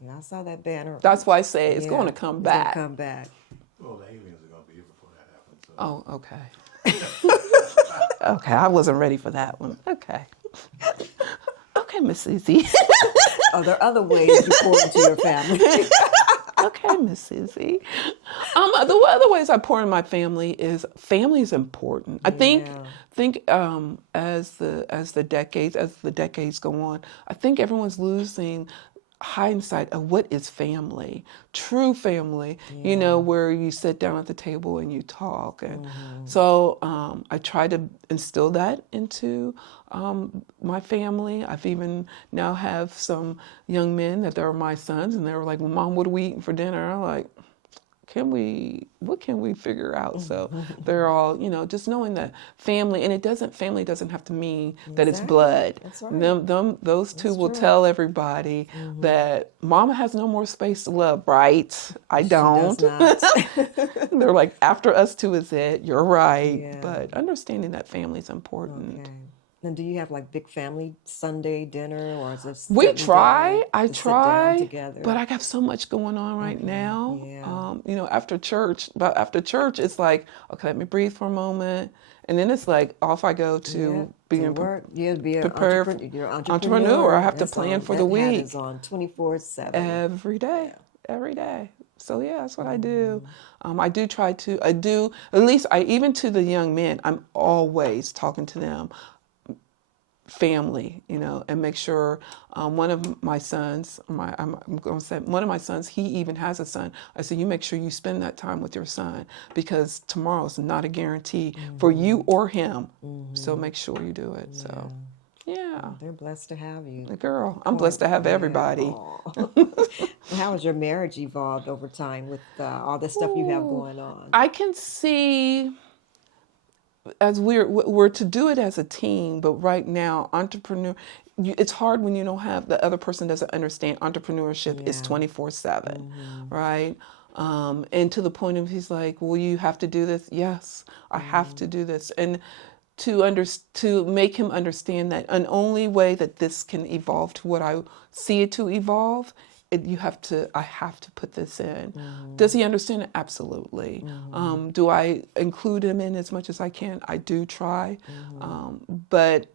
And I saw that banner. That's why I say it's Yeah, going to come it's gonna back. come back. Well, the aliens are gonna be here before that happens. So. Oh, okay. Okay, I wasn't ready for that one. Okay. Okay, Miss Susie. Are there other ways you pour into your family? Okay, Miss Susie. The other ways I pour in my family is important. I think as the decades go on, I think everyone's losing hindsight of what is family, true family, where you sit down at the table and you talk. And so I try to instill that into my family. I've even now have some young men that they're my sons, and they were like, well, Mom, what are we eating for dinner? I'm like, what can we figure out? So they're all, just knowing that family, and family doesn't have to mean that it's blood. That's right. Those two will tell everybody that Mama has no more space to love, right? I don't. Does not. They're like, after us two is it. You're right. Yeah. But understanding that family is important. Okay. And do you have like big family Sunday dinner, or is it? We certain try. day I to sit down try, together? but I got so much going on right now. Yeah. After church, it's like, okay, let me breathe for a moment, and then it's like off I go to being work. Yeah, be an prepared entrepreneur. I have to That's plan on, for that the hat week. is on 24/7. Every day, every day. So yeah, that's what I do. I do try to. I do at least. Even to the young men, I'm always talking to them. family, and make sure one of my sons, I'm going to say one of my sons, he even has a son. I said, you make sure you spend that time with your son because tomorrow's not a guarantee for you or him. So make sure you do it. So, yeah. They're blessed to have you. Girl, I'm blessed to have everybody. How has your marriage evolved over time with all the stuff you have going on? I can see as we're to do it as a team, but right now, it's hard when you don't have the other person doesn't understand entrepreneurship is 24/7, right? And to the point of he's like, well, you have to do this. Yes, I have to do this. And to make him understand that an only way that this can evolve to what I see it to evolve, I have to put this in. Does he understand it? Absolutely. Do I include him in as much as I can? I do try. But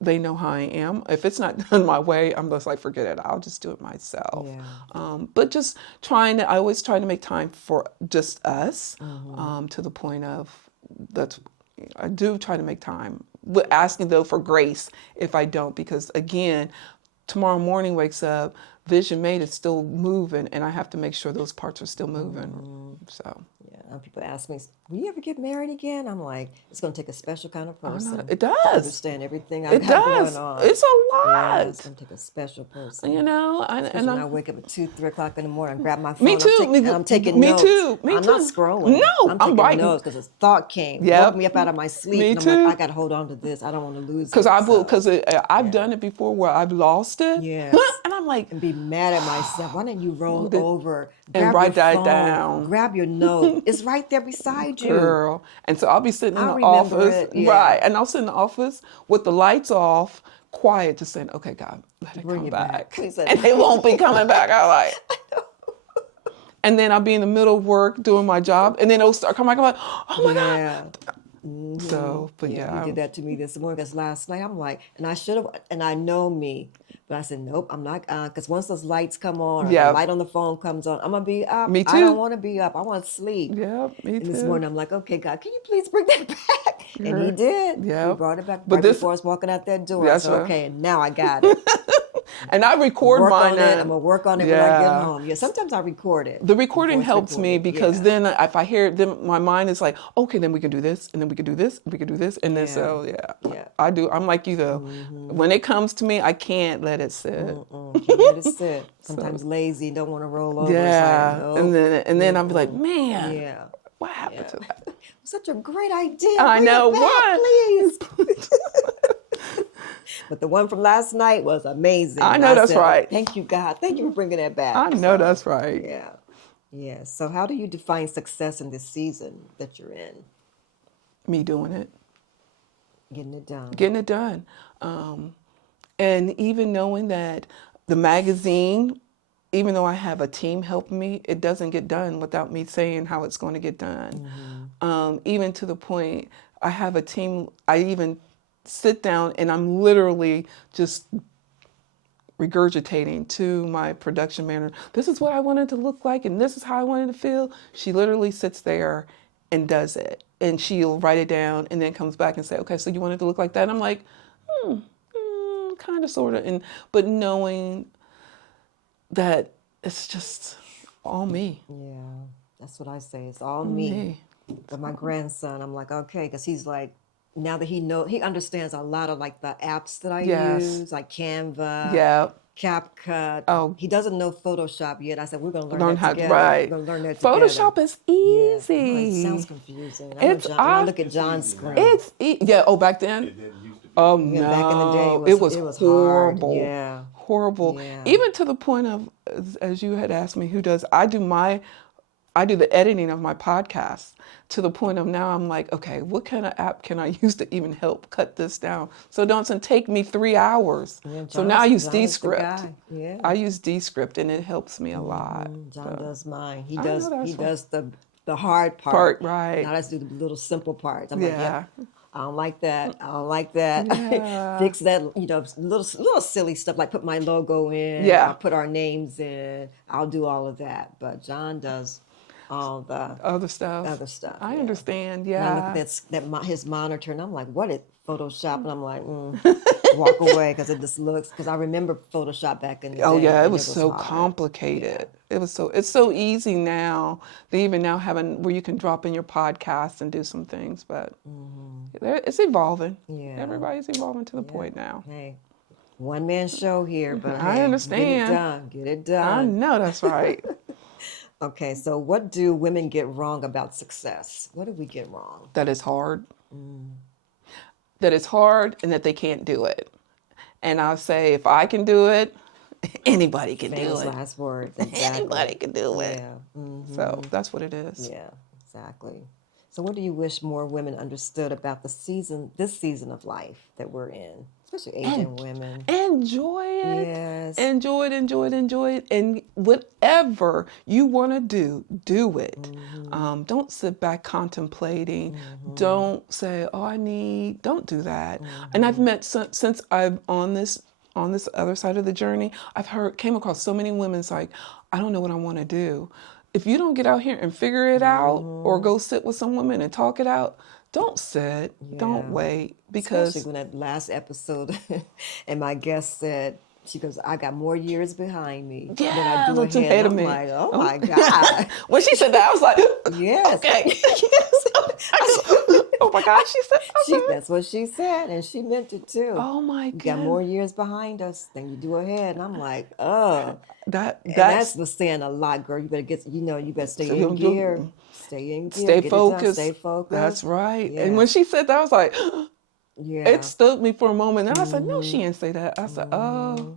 they know how I am. If it's not done my way, I'm just like, forget it. I'll just do it myself. But just I always try to make time for just us, to the point of I do try to make time. Asking though for grace if I don't, because again, tomorrow morning wakes up, Vision Made is still moving, and I have to make sure those parts are still moving. So. Yeah, people ask me, will you ever get married again? I'm like, it's going to take a special kind of person. It does. To understand everything I've got going on. It's a lot. Yeah, it's going to take a special person. And when I wake up at 2, 3 o'clock in the morning, I grab my phone. Me too. I'm taking notes. Me I'm too. not scrolling. No, I'm taking writing notes because a thought came. Yep. Woke me up out of my sleep. Me and I'm too. like, I got to hold on to this. I don't want to lose it. Because I've done it before where I've lost it. Yes. And I'm like, and be mad at myself. Why didn't you roll over and write that down? Grab your note. It's right there beside you. Girl. And so I'll be sitting in the remember office. it, yeah. Right. And I'll sit in the office with the lights off, quiet, just saying, okay, God, let it come back. And it won't be coming back. I'm like, and then I'll be in the middle of work doing my job, and then it'll start coming back. I'm like, oh my God. So, but he did that to me this morning because last night I'm like, and I should have, and I know me, but I said, nope, I'm not, because once those lights come on, or the light on the phone comes on, I'm going to be up. Me too. I don't want to be up. I want to sleep. Yeah, me too. And this morning I'm like, okay, God, can you please bring that back? And he did. Yeah. He brought it back before I was walking out that door. I said, okay, now I got it. And I record mine. I'm going to work on it when I get home. Yeah, sometimes I record it. The recording helps me because then if I hear it, then my mind is like, okay, then we can do this, and then we can do this, and we can do this. And then I do. I'm like you though. When it comes to me, I can't let it sit. Can't let it sit. Sometimes lazy, don't want to roll over. Yeah. It's like, and then I'll be like, man, what happened to that? Such a great idea. I know. Please. But the one from last night was amazing. I know that's right. Thank you, God. Thank you for bringing that back. I know that's right. Yeah. Yeah. So how do you define success in this season that you're in? Me doing it. Getting it done. Getting it done. And even knowing that the magazine, even though I have a team helping me, it doesn't get done without me saying how it's going to get done. Even to the point, I have a team, I even sit down and I'm literally just regurgitating to my production manager, this is what I wanted to look like and this is how I wanted to feel. She literally sits there and does it. And she'll write it down and then comes back and say, okay, so you wanted to look like that? And I'm like, kind of, sort of. But knowing that it's just all me. Yeah, that's what I say. It's all me. But my grandson, I'm like, okay, because he's like, now that he understands a lot of like the apps that I use, like Canva, CapCut. Oh, he doesn't know Photoshop yet. I said we're going to learn that how together. right. We're going to learn that Photoshop together. is easy. Yeah. It sounds confusing. It's when I look at John's screen. It's Oh, back then. Oh no, back in the day, it was horrible. Hard. Yeah, horrible. Yeah. Even to the point of, as you had asked me, who does? I do the editing of my podcast. To the point of now, I'm like, okay, what kind of app can I use to even help cut this down? So it doesn't take me 3 hours. Yeah, so now I use Descript. Yeah. I use Descript, and it helps me a lot. John does mine. He does the hard part. Right. Now let's do the little simple parts. I'm like, I don't like that. I don't like that. Yeah. Fix that, little silly stuff like put my logo in. Yeah. I'll put our names in. I'll do all of that. But John does all the other stuff. I understand. Yeah. And I look at his monitor and I'm like, what is Photoshop? And I'm like, walk away because it just looks. Because I remember Photoshop back in the Oh day, yeah, it and was it was so hard. complicated. It's so easy now. They even now have where you can drop in your podcast and do some things, but it's evolving. Yeah, Everybody's evolving to the yeah. point now. Hey, one man show here, but I hey, get it understand. done. Get it I done. know that's right. Okay, so what do women get wrong about success? What do we get wrong? That it's hard. That it's hard and that they can't do it. And I'll say, if I can do it, anybody can do Famous it. last words. Anybody Exactly. can do it. Yeah. So that's what it is. Yeah, exactly. So what do you wish more women understood about this season of life that we're in, especially Asian women? Enjoy it. Yes. Enjoy it, enjoy it, enjoy it. And whatever you want to do, do it. Don't sit back contemplating. Don't say, oh, don't do that. And I've met, since I'm on this other side of the journey, came across so many women. It's like, I don't know what I want to do. If you don't get out here and figure it out, or go sit with some women and talk it out, don't sit, don't Yeah. wait, because Especially when that last episode, and my guest said, she goes, I got more years behind me than I yeah, do that's ahead. ahead of I'm me. like, oh my God. When she said that, I was like, Yes. okay. Oh my God, she said that. That's what she said, and she meant it too. Oh my You got more goodness. years behind us than you do ahead. And I'm like, oh. And That's that's saying a lot, girl. You better you better stay so in gear. Stay in gear. stay Get it done. focused. Stay focused. That's right. And when Yes. she said that, I was like, Yeah. it stood me for a moment. And I said, no, she didn't say that. I said, oh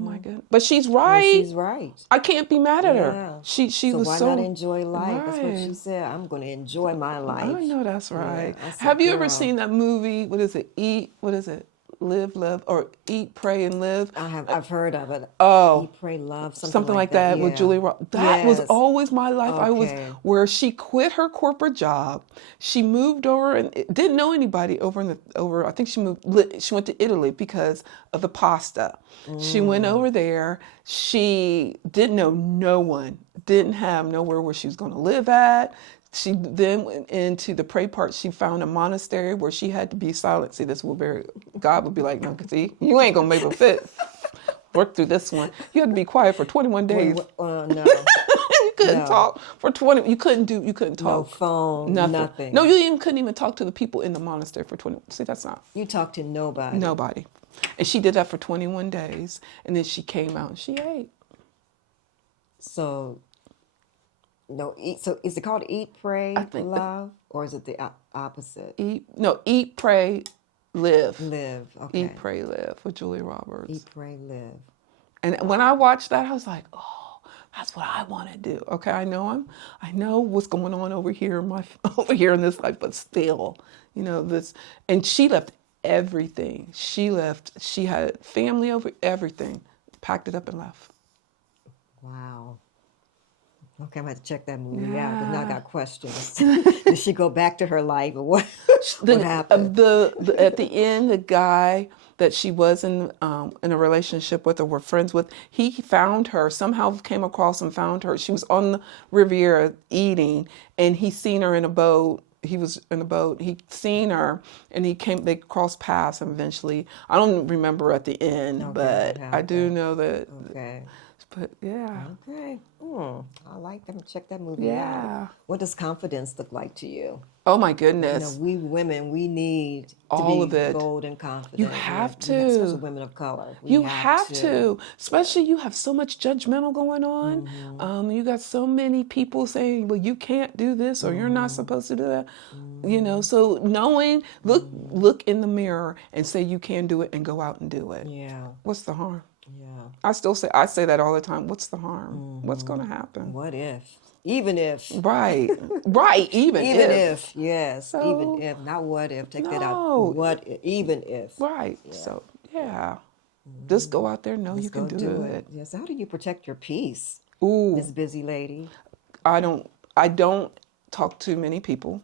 my goodness. But she's Yeah, right. she's right. I can't be mad at her. Yeah. She So was why so not enjoy life? That's what she right. said. I'm going to enjoy my I life. know that's Yeah. right. I said, Have you ever girl, seen that movie? What is it? Live, Love, or Eat, Pray, and Live? I've heard of it. Oh, Eat, pray, love, something like that with Yeah. Julie Roberts. That was Yes. always my life. I was Okay. where she quit her corporate job. She moved over and didn't know anybody over. I think she went to Italy because of the pasta. She went over there. She didn't know no one. Didn't have nowhere where she was going to live at. She then went into the pray part. She found a monastery where she had to be silent. See, God would be like, no, see, you ain't going to make a fit. Work through this one. You had to be quiet for 21 days. No. You couldn't No. talk for 20. You couldn't No talk. phone. Nothing. Nothing. No, you couldn't even talk to the people in the monastery for 20. See, that's not You talk to nobody. nobody. And she did that for 21 days. And then she came out and she ate. So, no. So is it called Eat, Pray, I think Love, or is it the opposite? Eat, pray, live. Live. Okay. Eat, pray, live with Julie Roberts. Eat, pray, live. And when I watched that, I was like, oh, that's what I want to do. Okay, I know what's going on over here in this life, but still, this. And she left everything. She had family over everything, packed it up and left. Wow. Okay, I'm going to have to check that movie out because now I Yeah. got questions. Did she go back to her life or what? What happened? At the end, the guy that she was in a relationship with or were friends with, he found her, somehow came across and found her. She was on the Riviera eating, and he seen her in a boat. He was in a boat. He seen her, and they crossed paths, and eventually, I don't remember at the end, Okay, but what I do happened? know that. Okay. But yeah, Okay. I like them. Check that movie yeah. out. What does confidence look like to you? Oh my goodness. We women, we need to All be of it. bold and confident. You have to. Especially women of color. You have to, especially you have so much judgmental going on. You got so many people saying, well, you can't do this or you're not supposed to do that. So look in the mirror and say you can do it and go out and do it. Yeah. What's the harm? Yeah. I say that all the time. What's the harm? What's going to happen? What if? Even if. Right. Even Even if. if. Yes. So, even if. Not what if. Take that no. out. What if? Even if. Right. Yeah. So, yeah. Just go out there, know you can Go do it. Yes. How do you protect your peace, Ooh. Miss Busy Lady? I don't talk to many people.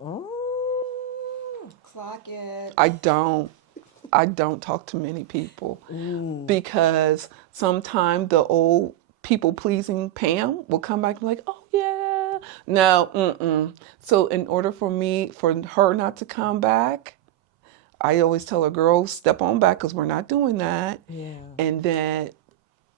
Oh, clock it. I don't talk to many people because sometimes the old people pleasing Pam will come back and be like, oh yeah, no, So in order for her not to come back, I always tell her, girl, step on back because we're not doing that. Yeah. And then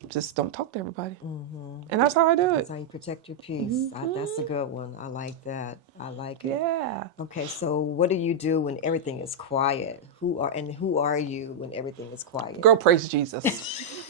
just don't talk to everybody. And that's how I do That's it. how you protect your peace. That's a good one. I like that. I like it. Yeah. Okay, so what do you do when everything is quiet? Who are you when everything is quiet? Girl, praise Jesus.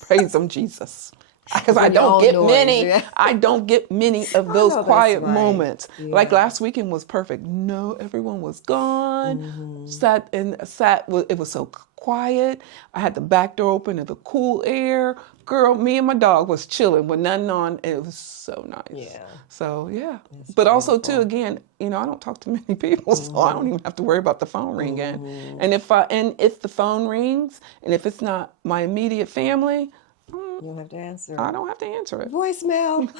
Praise him, Jesus. Because I When your don't own get noise, many, yeah. I don't get many of I those know that's quiet right. moments. Yeah. Like last weekend was perfect. No, everyone was gone. It was so quiet. I had the back door open and the cool air. Girl, me and my dog was chilling with nothing on. And it was so nice. Yeah. So yeah. That's But also too, beautiful. again, I don't talk to many people, so I don't even have to worry about the phone ringing. And if the phone rings and if it's not my immediate family, You don't have to answer. I don't have to answer it. Voicemail.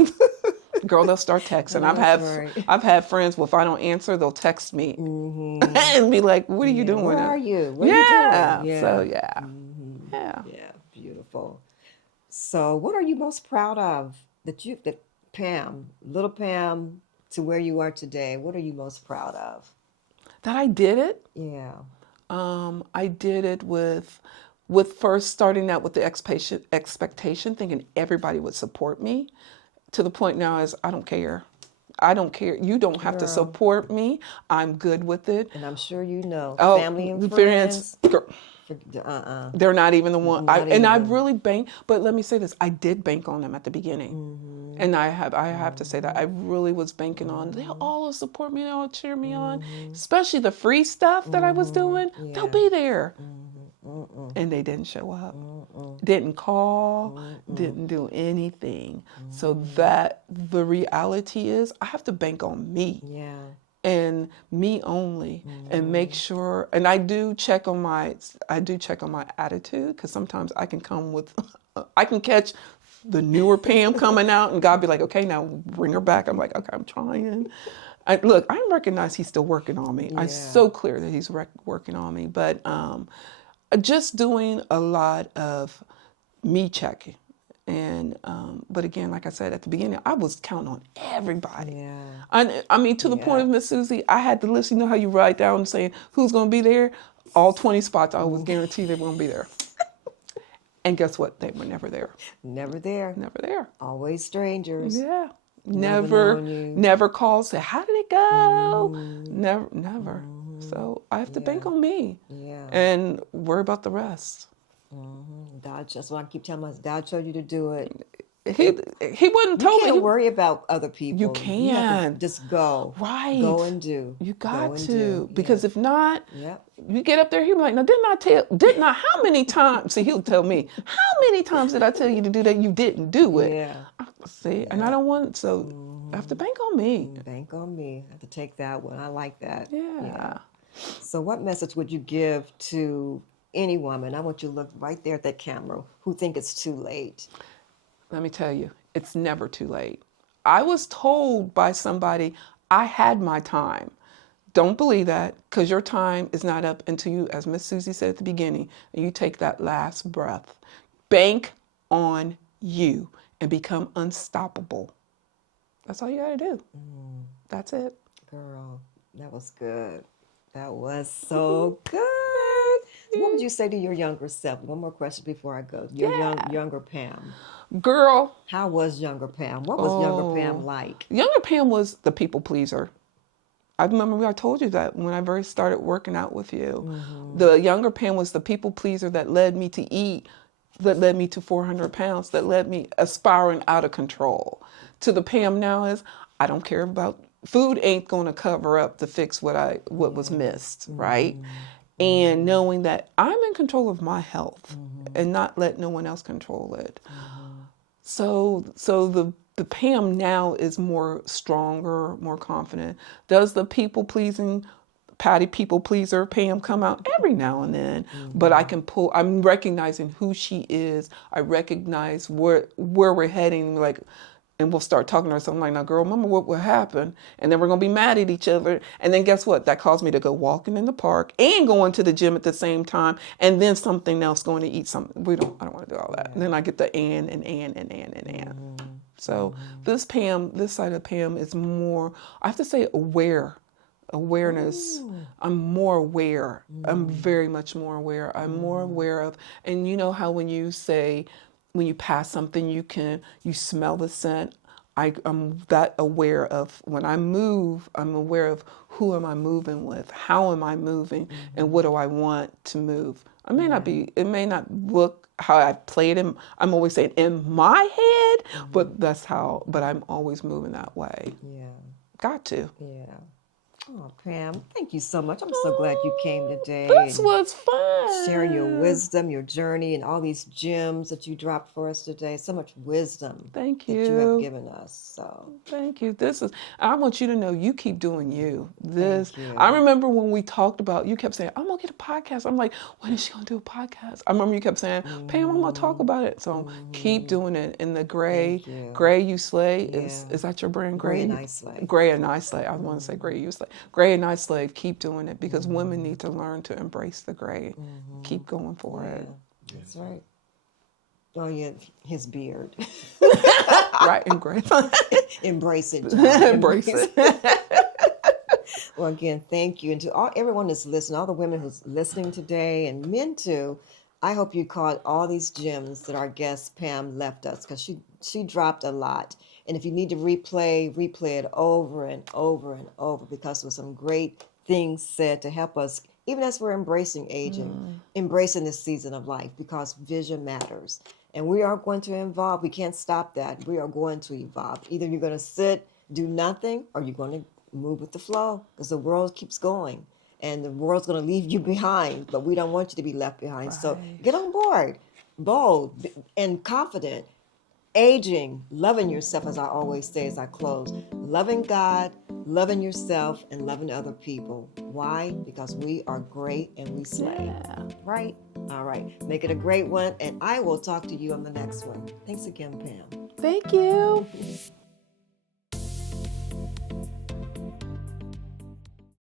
Girl, they'll start texting. That's right. I've had friends. Well, if I don't answer, they'll text me and be like, "What are you doing?" Where are you? What Yeah. are you doing? So yeah. Yeah. Yeah, beautiful. So, what are you most proud of that Pam, little Pam, to where you are today? What are you most proud of? That I did it. Yeah. I did it with first starting out with the expectation, thinking everybody would support me, to the point now is I don't care. I don't care. You don't have to Girl. support me. I'm good with it. And I'm sure you know, Oh, family and friends, friends. girl, they're not even the one. Not I even. really bank. But let me say this: I did bank on them at the beginning, and I have to say that I really was banking on. They'll all support me. They'll all cheer me on, especially the free stuff that I was doing. They'll be there, and they didn't show up, didn't call, didn't do anything. So that the reality is, I have to bank on me. Yeah. And me only, and make sure, and I do check on my attitude, because sometimes I can come with I can catch the newer Pam coming out and God be like, okay, now bring her back. I'm like, okay, I'm trying. Look, I recognize he's still working on me. I'm so clear that he's working on me, but just doing a lot of me checking. And but again, like I said at the beginning, I was counting on everybody. Yeah. I mean, to the point of Miss Susie, I had the list. You know how you write down saying who's going to be there? All 20 spots, I was guaranteed they were going to be there. And guess what? They were never there. Never there. Never there. Always strangers. Yeah. Never known you. Never called, say, how did it go? Never. So I have to bank on me. Yeah. And worry about the rest. God, that's why I keep telling myself, God told you to do it. He wouldn't You tell me. can't worry about other people. You have to can. just go. Right. Go and do. You Go got and to. do. Because if not, Yep. you get up there, he'll be like, now how many times, see, he'll tell me, how many times did I tell you to do that? You didn't do it. Yeah. See, and I don't want, so I have to bank on me. Bank on me. I have to take that one. I like that. Yeah. So what message would you give to any woman? I want you to look right there at that camera who think it's too late. Let me tell you, it's never too late. I was told by somebody I had my time. Don't believe that, because your time is not up until you, as Miss Susie said at the beginning, you take that last breath. Bank on you and become unstoppable. That's all you got to do. That's it. Girl, that was good. That was so good. So what would you say to your younger self? One more question before I go. Your younger Pam. Girl, How was younger Pam? What was younger Pam like? younger Pam was the people pleaser. I remember I told you that when I first started working out with you. The younger Pam was the people pleaser that led me to eat, that led me to 400 pounds, that led me aspiring out of control. To the Pam now is, I don't care about, food ain't going to cover up to fix what was missed, right? And knowing that I'm in control of my health and not let no one else control it. So the Pam now is more stronger, more confident. Does the people pleaser Pam come out every now and then? But I'm recognizing who she is. I recognize where we're heading, like, and we'll start talking to her something like, now girl, remember what happened? And then we're gonna be mad at each other. And then guess what? That caused me to go walking in the park and going to the gym at the same time, and then something else, going to eat something. I don't want to do all that. And then I get the and. So this side of Pam is more, I have to say, aware awareness. I'm more aware. I'm very much more aware. I'm more aware of, and you know how when you say, when you pass something, you smell the scent. I'm that aware of when I move. I'm aware of who am I moving with, how am I moving, and what do I want to move. I may not be. It may not look how I played in. I'm always saying in my head, but that's how. But I'm always moving that way. Yeah. Got to. Yeah. Oh, Pam, thank you so much. I'm so glad you came today. This and was fun. sharing your wisdom, your journey, and all these gems that you dropped for us today. So much wisdom Thank that you have you. given us. So Thank you. I want you to know you keep doing you. Thank you. I remember when we talked about, you kept saying, I'm going to get a podcast. I'm like, when is she going to do a podcast? I remember you kept saying, Pam, I'm going to talk about it. So keep doing it. And the Thank you. Gray You Slay, Yeah. is that your brand? Gray and I Slay. Gray and I Slay. I want to say Gray You Slay. Gray and I Slay, keep doing it because women need to learn to embrace the gray. Keep going for it. That's right. Oh, yeah, his beard. Right, and gray. Embrace it, John. Embrace it. Well, again, thank you. And to everyone that's listening, all the women who's listening today, and men too, I hope you caught all these gems that our guest Pam left us, because she dropped a lot. And if you need to replay it over and over and over, because there were some great things said to help us, even as we're embracing aging, embracing this season of life, because vision matters. And we are going to evolve. We can't stop that. We are going to evolve. Either you're going to sit, do nothing, or you're going to move with the flow, because the world keeps going. And the world's going to leave you behind, but we don't want you to be left behind. So get on board, bold and confident. Aging, loving yourself, as I always say as I close, loving God, loving yourself, and loving other people. Why? Because we are great and we slay. Yeah. Right? All right. Make it a great one, and I will talk to you on the next one. Thanks again, Pam. Thank you.